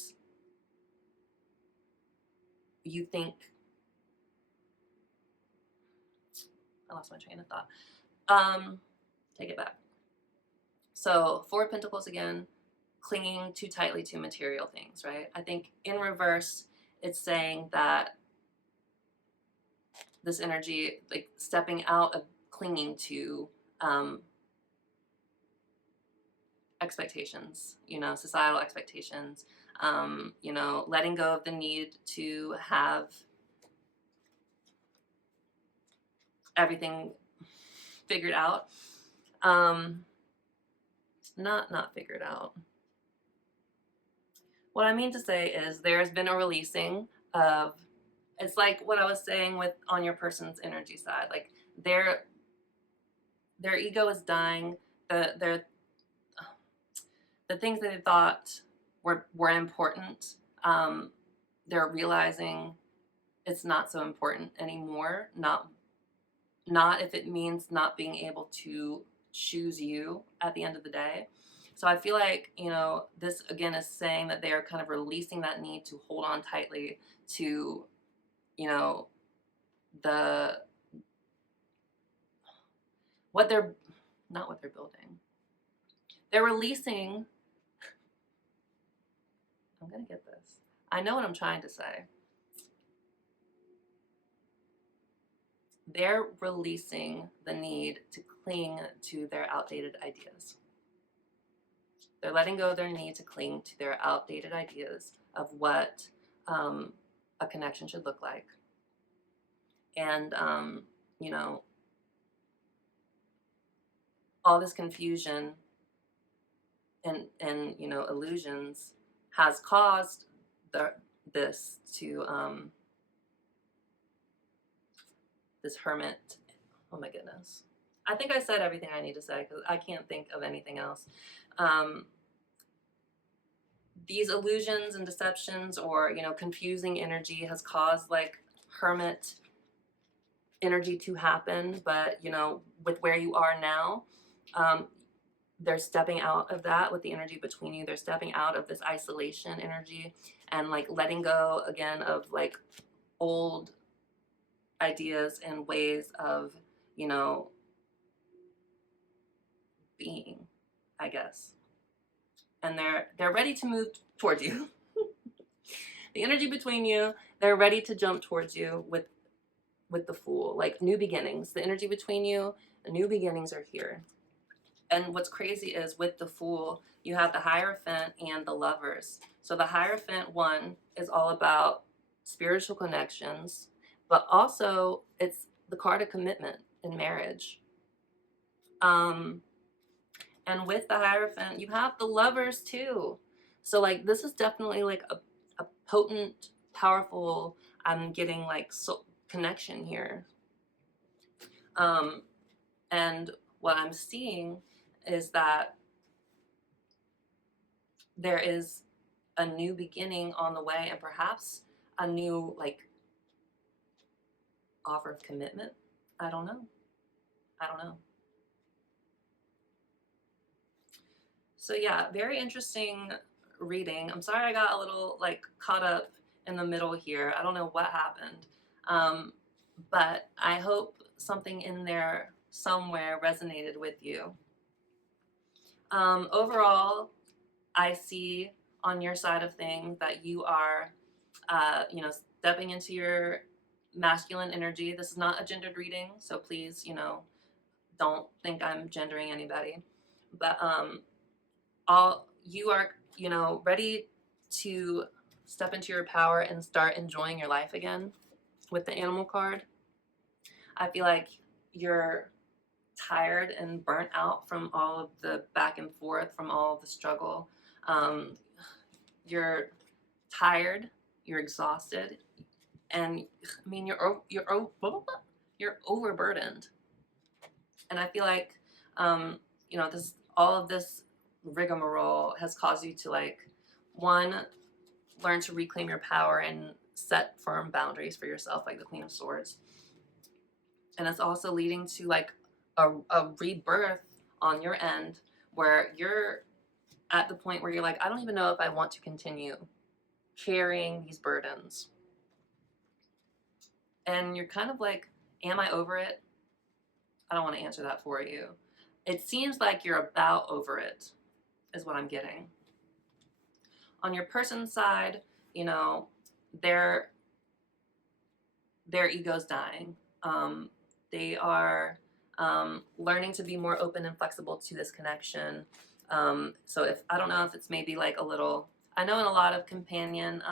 you think. I lost my train of thought. Take it back. So Four of Pentacles again, clinging too tightly to material things, right? I think in reverse, it's saying that this energy, like stepping out of clinging to expectations, you know, societal expectations, you know, letting go of the need to have everything figured out. Not figured out. What I mean to say is there's been a releasing of, it's like what I was saying with on your person's energy side, like their ego is dying. The things that they thought were important, they're realizing it's not so important anymore. Not if it means not being able to choose you at the end of the day. So I feel like, you know, this again is saying that they are kind of releasing that need to hold on tightly to, you know, what they're building. They're releasing, I'm gonna get this. I know what I'm trying to say. They're releasing the need to cling to their outdated ideas. They're letting go of their need to cling to their outdated ideas of what a connection should look like. And, you know, all this confusion and you know, illusions has caused this Hermit. Oh my goodness. I think I said everything I need to say because I can't think of anything else. These illusions and deceptions, or, you know, confusing energy has caused like Hermit energy to happen. But, you know, with where you are now, they're stepping out of that with the energy between you. They're stepping out of this isolation energy and like letting go again of like old ideas and ways of, you know, being, I guess. And they're ready to move towards you. The energy between you, they're ready to jump towards you with the Fool, like new beginnings. The energy between you, the new beginnings are here. And what's crazy is with the Fool, you have the Hierophant and the Lovers. So the Hierophant one is all about spiritual connections, but also it's the card of commitment in marriage. And with the Hierophant, you have the Lovers too. So like this is definitely like a potent, powerful, I'm getting like connection here. And what I'm seeing is that there is a new beginning on the way, and perhaps a new like offer of commitment. I don't know. I don't know. So yeah, very interesting reading. I'm sorry I got a little like caught up in the middle here. I don't know what happened. But I hope something in there somewhere resonated with you. Overall, I see on your side of things that you are, you know, stepping into your masculine energy. This is not a gendered reading, so please, you know, don't think I'm gendering anybody. But all you are, you know, ready to step into your power and start enjoying your life again with the animal card. I feel like you're tired and burnt out from all of the back and forth, from all of the struggle. You're tired, you're exhausted, and I mean you're overburdened. And I feel like you know, this all of this rigmarole has caused you to like, one, learn to reclaim your power and set firm boundaries for yourself, like the Queen of Swords. And it's also leading to like a rebirth on your end, where you're at the point where you're like, I don't even know if I want to continue carrying these burdens. And you're kind of like, am I over it? I don't want to answer that for you. It seems like you're about over it, is what I'm getting. On your person's side, you know, their ego's dying. They are learning to be more open and flexible to this connection. So if I don't know if it's maybe like a little, I know in a lot of companion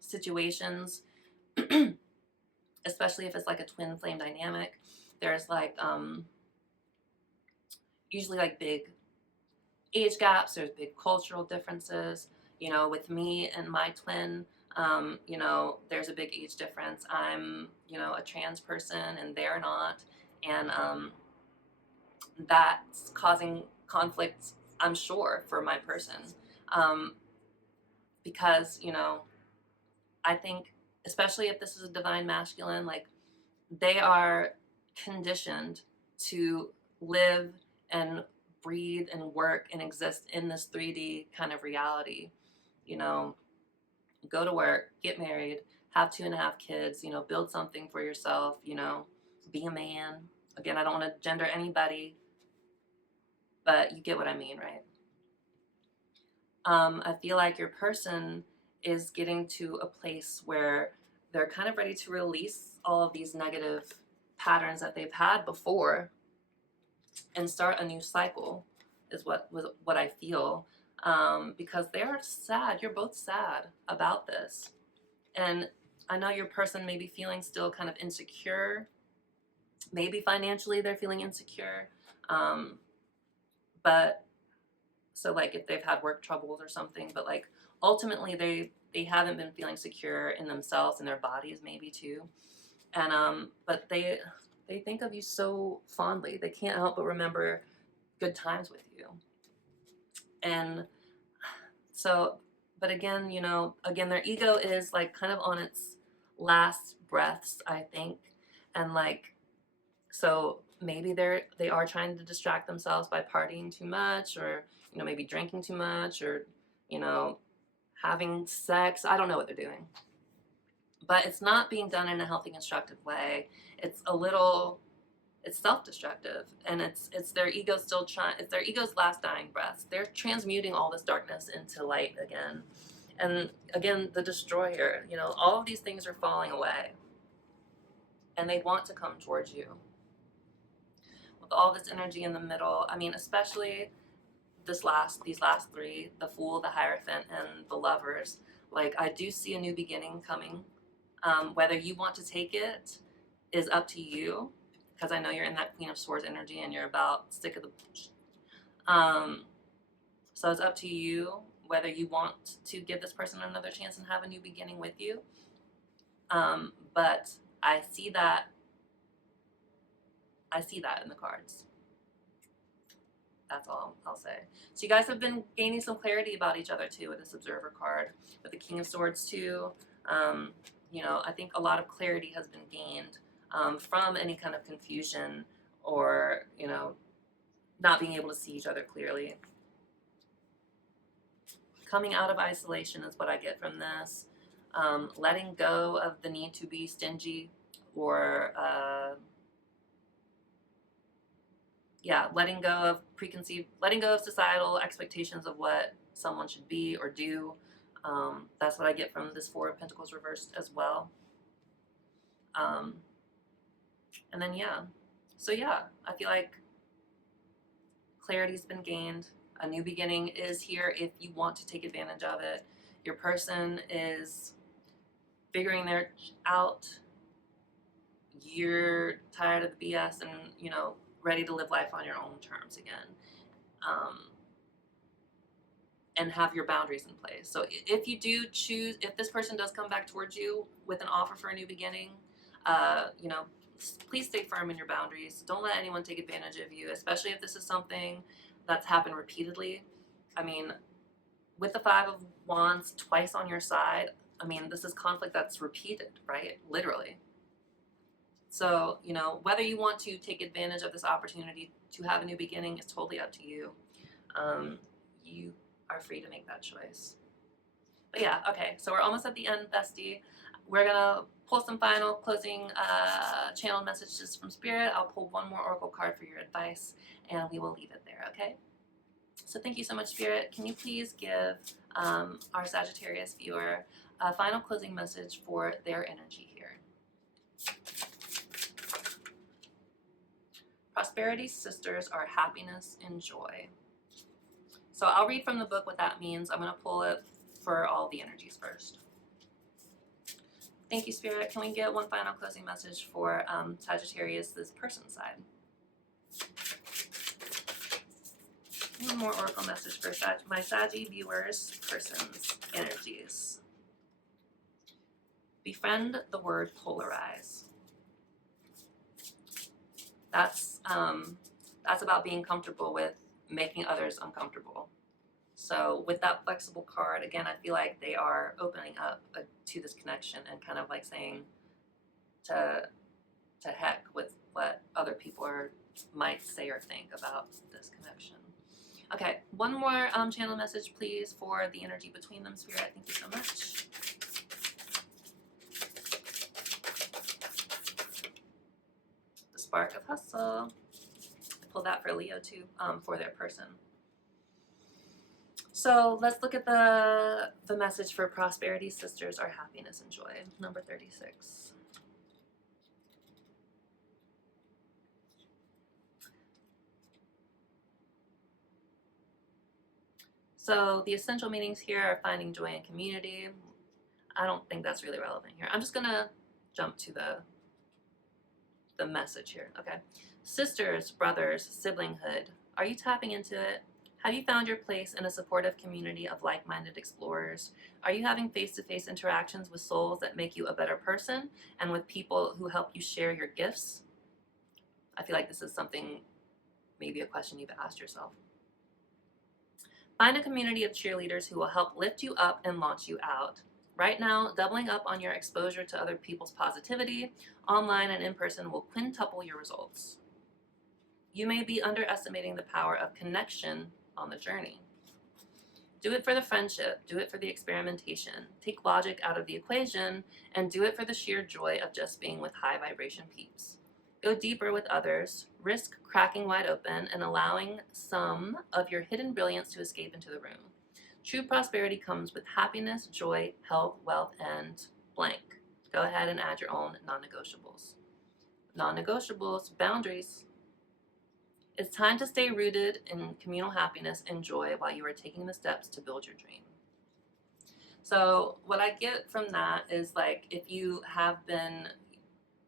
situations, especially if it's like a twin flame dynamic, there's like usually like big age gaps, there's big cultural differences. You know, with me and my twin, you know, there's a big age difference. I'm, you know, a trans person and they're not. And that's causing conflict, I'm sure, for my person. Because, you know, I think, especially if this is a divine masculine, like they are conditioned to live and breathe and work and exist in this 3D kind of reality. You know, go to work, get married, have 2.5 kids, you know, build something for yourself, you know, be a man. Again, I don't want to gender anybody, but you get what I mean, right? I feel like your person is getting to a place where they're kind of ready to release all of these negative patterns that they've had before and start a new cycle, is what I feel. Because they're sad. You're both sad about this. And I know your person may be feeling still kind of insecure. Maybe financially they're feeling insecure. But so like if they've had work troubles or something, but like ultimately they haven't been feeling secure in themselves and their bodies maybe too. And but they think of you so fondly. They can't help but remember good times with you. And so, but again, you know, again, their ego is like kind of on its last breaths, I think. And like, so maybe they are trying to distract themselves by partying too much, or, you know, maybe drinking too much, or, you know, having sex. I don't know what they're doing. But it's not being done in a healthy, constructive way. It's a little, it's self-destructive, and it's their ego still trying. It's their ego's last dying breaths. They're transmuting all this darkness into light again, and again, the destroyer. You know, all of these things are falling away, and they want to come towards you with all this energy in the middle. I mean, especially these last 3: the Fool, the Hierophant, and the Lovers. Like, I do see a new beginning coming. Whether you want to take it is up to you, because I know you're in that Queen of Swords energy and you're about sick of the So it's up to you whether you want to give this person another chance and have a new beginning with you. But I see that in the cards. That's all I'll say. So you guys have been gaining some clarity about each other too with this Observer card, with the King of Swords too. You know, I think a lot of clarity has been gained from any kind of confusion or, you know, not being able to see each other clearly. Coming out of isolation is what I get from this. Letting go of the need to be stingy or letting go of societal expectations of what someone should be or do. That's what I get from this Four of Pentacles reversed as well. And then, so I feel like clarity's been gained. A new beginning is here if you want to take advantage of it. Your person is figuring their out. You're tired of the BS and, you know, ready to live life on your own terms again. And have your boundaries in place. So if you do choose, if this person does come back towards you with an offer for a new beginning, you know, please stay firm in your boundaries. Don't let anyone take advantage of you, especially if this is something that's happened repeatedly. I mean, with the Five of Wands twice on your side, I mean, this is conflict that's repeated, right? Literally. So, you know, whether you want to take advantage of this opportunity to have a new beginning is totally up to you. You are free to make that choice. But yeah, okay, so we're almost at the end, bestie. We're gonna pull some final closing channel messages from Spirit. I'll pull one more Oracle card for your advice, and we will leave it there, okay? So thank you so much, Spirit. Can you please give our Sagittarius viewer a final closing message for their energy here? Prosperity sisters are happiness and joy. So I'll read from the book what that means. I'm going to pull it for all the energies first. Thank you, Spirit. Can we get one final closing message for Sagittarius, this person side? One more Oracle message for my Saggy viewers, person's energies. Befriend the word polarize. That's about being comfortable with making others uncomfortable. So with that flexible card, again, I feel like they are opening up to this connection and kind of like saying to heck with what other people might say or think about this connection. Okay, one more channel message, please, for the energy between them, Spirit. Thank you so much. The spark of hustle. Pull that for Leo too, for their person. So let's look at the message for prosperity sisters are happiness and joy. Number 36. So the essential meanings here are finding joy in community. I don't think that's really relevant here. I'm just gonna jump to the message here. Okay. Sisters, brothers, siblinghood. Are you tapping into it? Have you found your place in a supportive community of like-minded explorers? Are you having face-to-face interactions with souls that make you a better person and with people who help you share your gifts? I feel like this is something, maybe a question you've asked yourself. Find a community of cheerleaders who will help lift you up and launch you out. Right now, doubling up on your exposure to other people's positivity, online and in person, will quintuple your results. You may be underestimating the power of connection on the journey. Do it for the friendship, do it for the experimentation, take logic out of the equation, and do it for the sheer joy of just being with high vibration peeps. Go deeper with others, risk cracking wide open and allowing some of your hidden brilliance to escape into the room. True prosperity comes with happiness, joy, health, wealth, and blank. Go ahead and add your own non-negotiables. Non-negotiables, boundaries. It's time to stay rooted in communal happiness and joy while you are taking the steps to build your dream. So what I get from that is, like, if you have been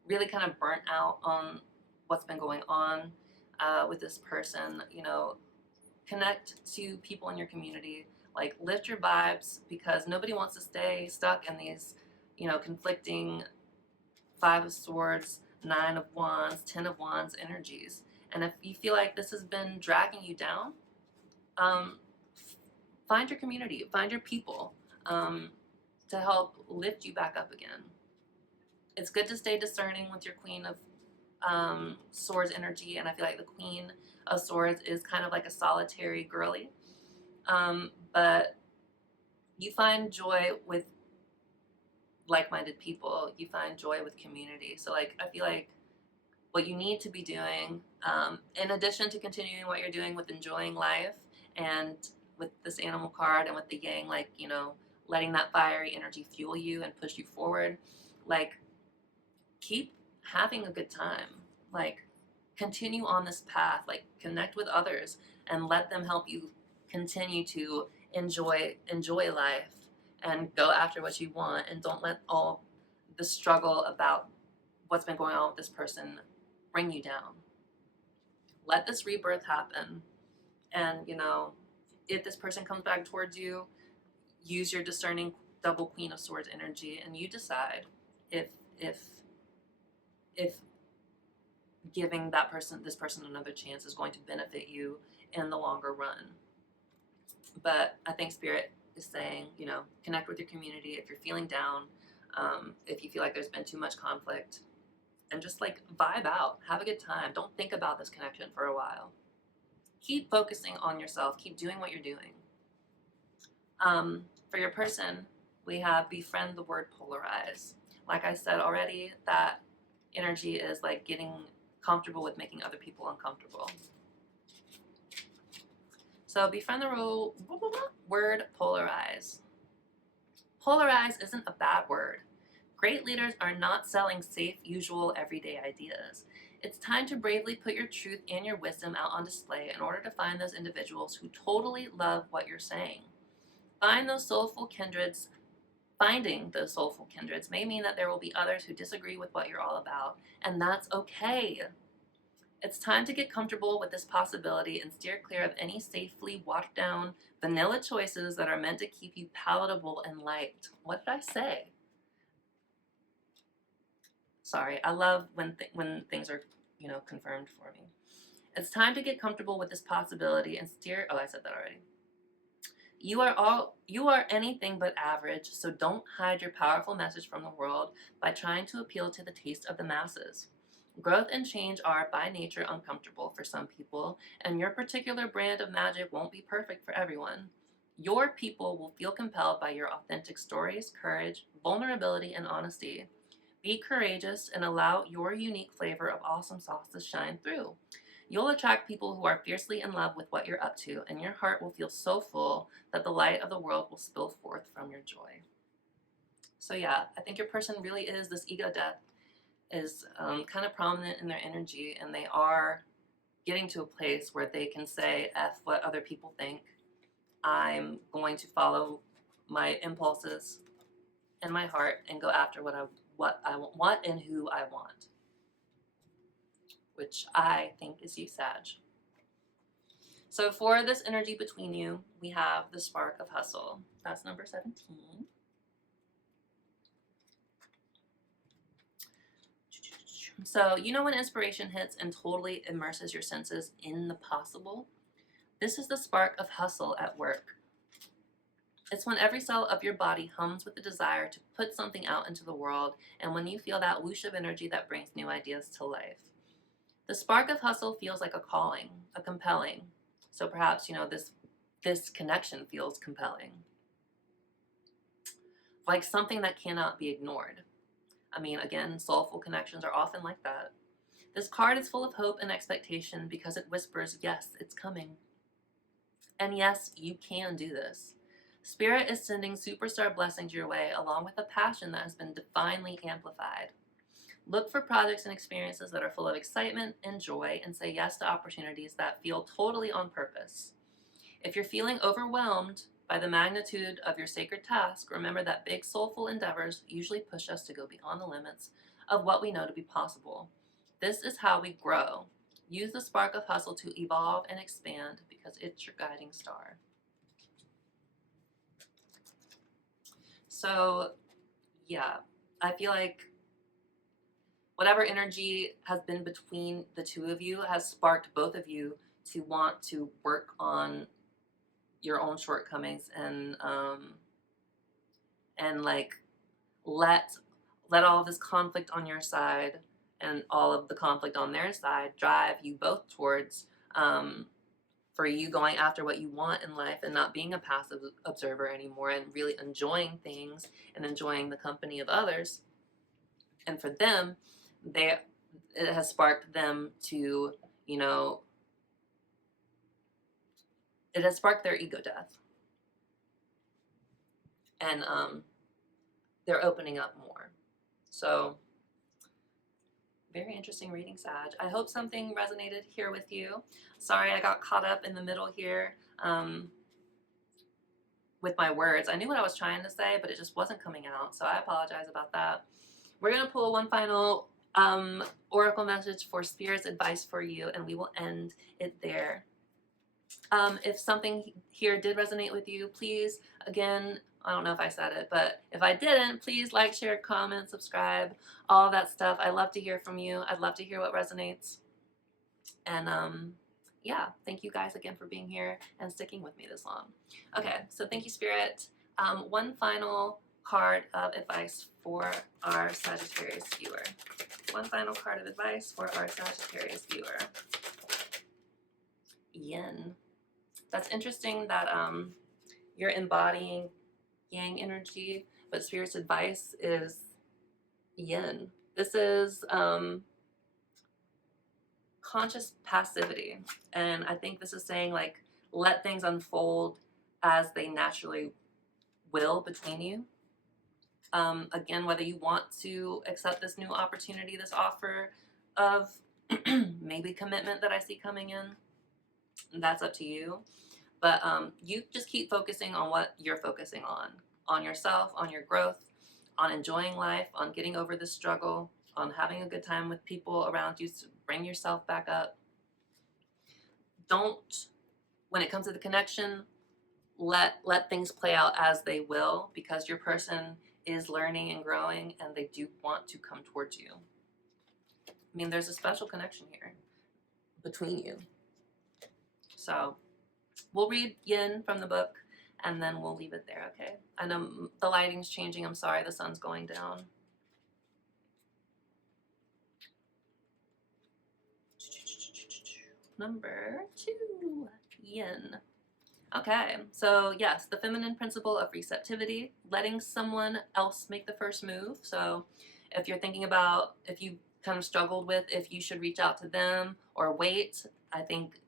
really kind of burnt out on what's been going on with this person, you know, connect to people in your community. Like, lift your vibes, because nobody wants to stay stuck in these, you know, conflicting Five of Swords, Nine of Wands, Ten of Wands energies. And if you feel like this has been dragging you down, um, find your community, find your people, to help lift you back up again. It's good to stay discerning with your Queen of Swords energy, and I feel like the Queen of Swords is kind of like a solitary girly, but you find joy with like-minded people. You find joy with community. So like, I feel like what you need to be doing, in addition to continuing what you're doing with enjoying life, and with this animal card and with the yang, like, you know, letting that fiery energy fuel you and push you forward, like, keep having a good time. Like, continue on this path, like, connect with others and let them help you continue to enjoy life and go after what you want, and don't let all the struggle about what's been going on with this person bring you down. Let this rebirth happen, and, you know, if this person comes back towards you, use your discerning double Queen of Swords energy, and you decide if giving this person another chance is going to benefit you in the longer run. But I think Spirit is saying, you know, connect with your community if you're feeling down, if you feel like there's been too much conflict, and just like vibe out, have a good time. Don't think about this connection for a while. Keep focusing on yourself. Keep doing what you're doing. For your person, we have befriend the word polarize. Like I said already, that energy is like getting comfortable with making other people uncomfortable. So befriend the word polarize. Polarize isn't a bad word. Great leaders are not selling safe, usual, everyday ideas. It's time to bravely put your truth and your wisdom out on display in order to find those individuals who totally love what you're saying. Finding those soulful kindreds may mean that there will be others who disagree with what you're all about, and that's okay. It's time to get comfortable with this possibility and steer clear of any safely watered down vanilla choices that are meant to keep you palatable and liked. What did I say? Sorry, I love when things are, you know, confirmed for me. It's time to get comfortable with this possibility and steer. Oh, I said that already. You are anything but average, so don't hide your powerful message from the world by trying to appeal to the taste of the masses. Growth and change are, by nature, uncomfortable for some people, and your particular brand of magic won't be perfect for everyone. Your people will feel compelled by your authentic stories, courage, vulnerability, and honesty. Be courageous and allow your unique flavor of awesome sauce to shine through. You'll attract people who are fiercely in love with what you're up to, and your heart will feel so full that the light of the world will spill forth from your joy. So yeah, I think your person really is, this ego death is kind of prominent in their energy, and they are getting to a place where they can say, F what other people think. I'm going to follow my impulses and my heart and go after what I want and who I want, which I think is you, Sag. So for this energy between you, we have the spark of hustle. That's number 17. So, you know when inspiration hits and totally immerses your senses in the possible? This is the spark of hustle at work. It's when every cell of your body hums with the desire to put something out into the world, and when you feel that whoosh of energy that brings new ideas to life. The spark of hustle feels like a calling, a compelling. So perhaps, you know, this connection feels compelling. Like something that cannot be ignored. I mean, again, soulful connections are often like that. This card is full of hope and expectation because it whispers, yes, it's coming. And yes, you can do this. Spirit is sending superstar blessings your way, along with a passion that has been divinely amplified. Look for projects and experiences that are full of excitement and joy, and say yes to opportunities that feel totally on purpose. If you're feeling overwhelmed by the magnitude of your sacred task, remember that big soulful endeavors usually push us to go beyond the limits of what we know to be possible. This is how we grow. Use the spark of hustle to evolve and expand, because it's your guiding star. So yeah, I feel like whatever energy has been between the two of you has sparked both of you to want to work on your own shortcomings and like let all of this conflict on your side and all of the conflict on their side drive you both towards for you going after what you want in life and not being a passive observer anymore and really enjoying things and enjoying the company of others. And for them, it has sparked them to, you know, it has sparked their ego death. And they're opening up more. So very interesting reading, Sag. I hope something resonated here with you. Sorry, I got caught up in the middle here with my words. I knew what I was trying to say, but it just wasn't coming out. So I apologize about that. We're going to pull one final oracle message for Spirit's advice for you, and we will end it there. If something here did resonate with you, please, again, I don't know if I said it, but if I didn't, please like, share, comment, subscribe, all that stuff. I love to hear from you. I'd love to hear what resonates. And yeah, thank you guys again for being here and sticking with me this long. Okay, so thank you, Spirit. One final card of advice for our Sagittarius viewer. One final card of advice for our Sagittarius viewer. Yin. That's interesting that you're embodying yang energy, but Spirit's advice is yin. This is conscious passivity, and I think this is saying like let things unfold as they naturally will between you. Again, whether you want to accept this new opportunity, this offer of maybe commitment that I see coming in, that's up to you. But you just keep focusing on what you're focusing on yourself, on your growth, on enjoying life, on getting over the struggle, on having a good time with people around you to bring yourself back up. Don't, when it comes to the connection, let things play out as they will, because your person is learning and growing and they do want to come towards you. I mean, there's a special connection here between you. So we'll read yin from the book and then we'll leave it there, okay? I know the lighting's changing. I'm sorry, the sun's going down. Number 2, yin. Okay, so yes, the feminine principle of receptivity, letting someone else make the first move. So if you're thinking about, if you kind of struggled with if you should reach out to them or wait, I think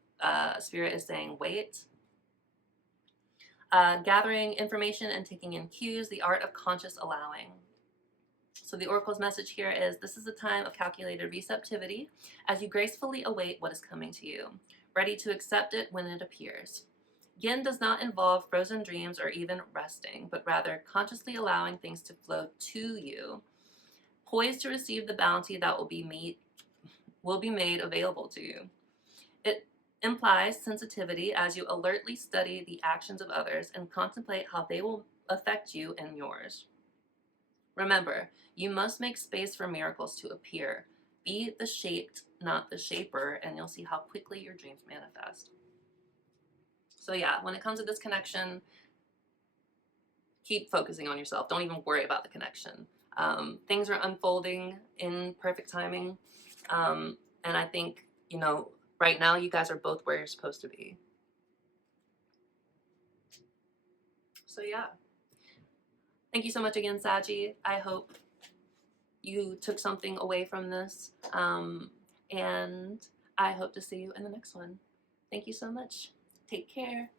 Spirit is saying wait. Gathering information and taking in cues, the art of conscious allowing. So the Oracle's message here is, this is a time of calculated receptivity as you gracefully await what is coming to you, ready to accept it when it appears. Yin does not involve frozen dreams or even resting, but rather consciously allowing things to flow to you, poised to receive the bounty that will be made available to you. It implies sensitivity as you alertly study the actions of others and contemplate how they will affect you and yours. Remember, you must make space for miracles to appear. Be the shaped, not the shaper, and you'll see how quickly your dreams manifest. So yeah, when it comes to this connection, keep focusing on yourself. Don't even worry about the connection. Things are unfolding in perfect timing. And I think, you know, right now you guys are both where you're supposed to be. So yeah. Thank you so much again, Saggy. I hope you took something away from this. And I hope to see you in the next one. Thank you so much. Take care.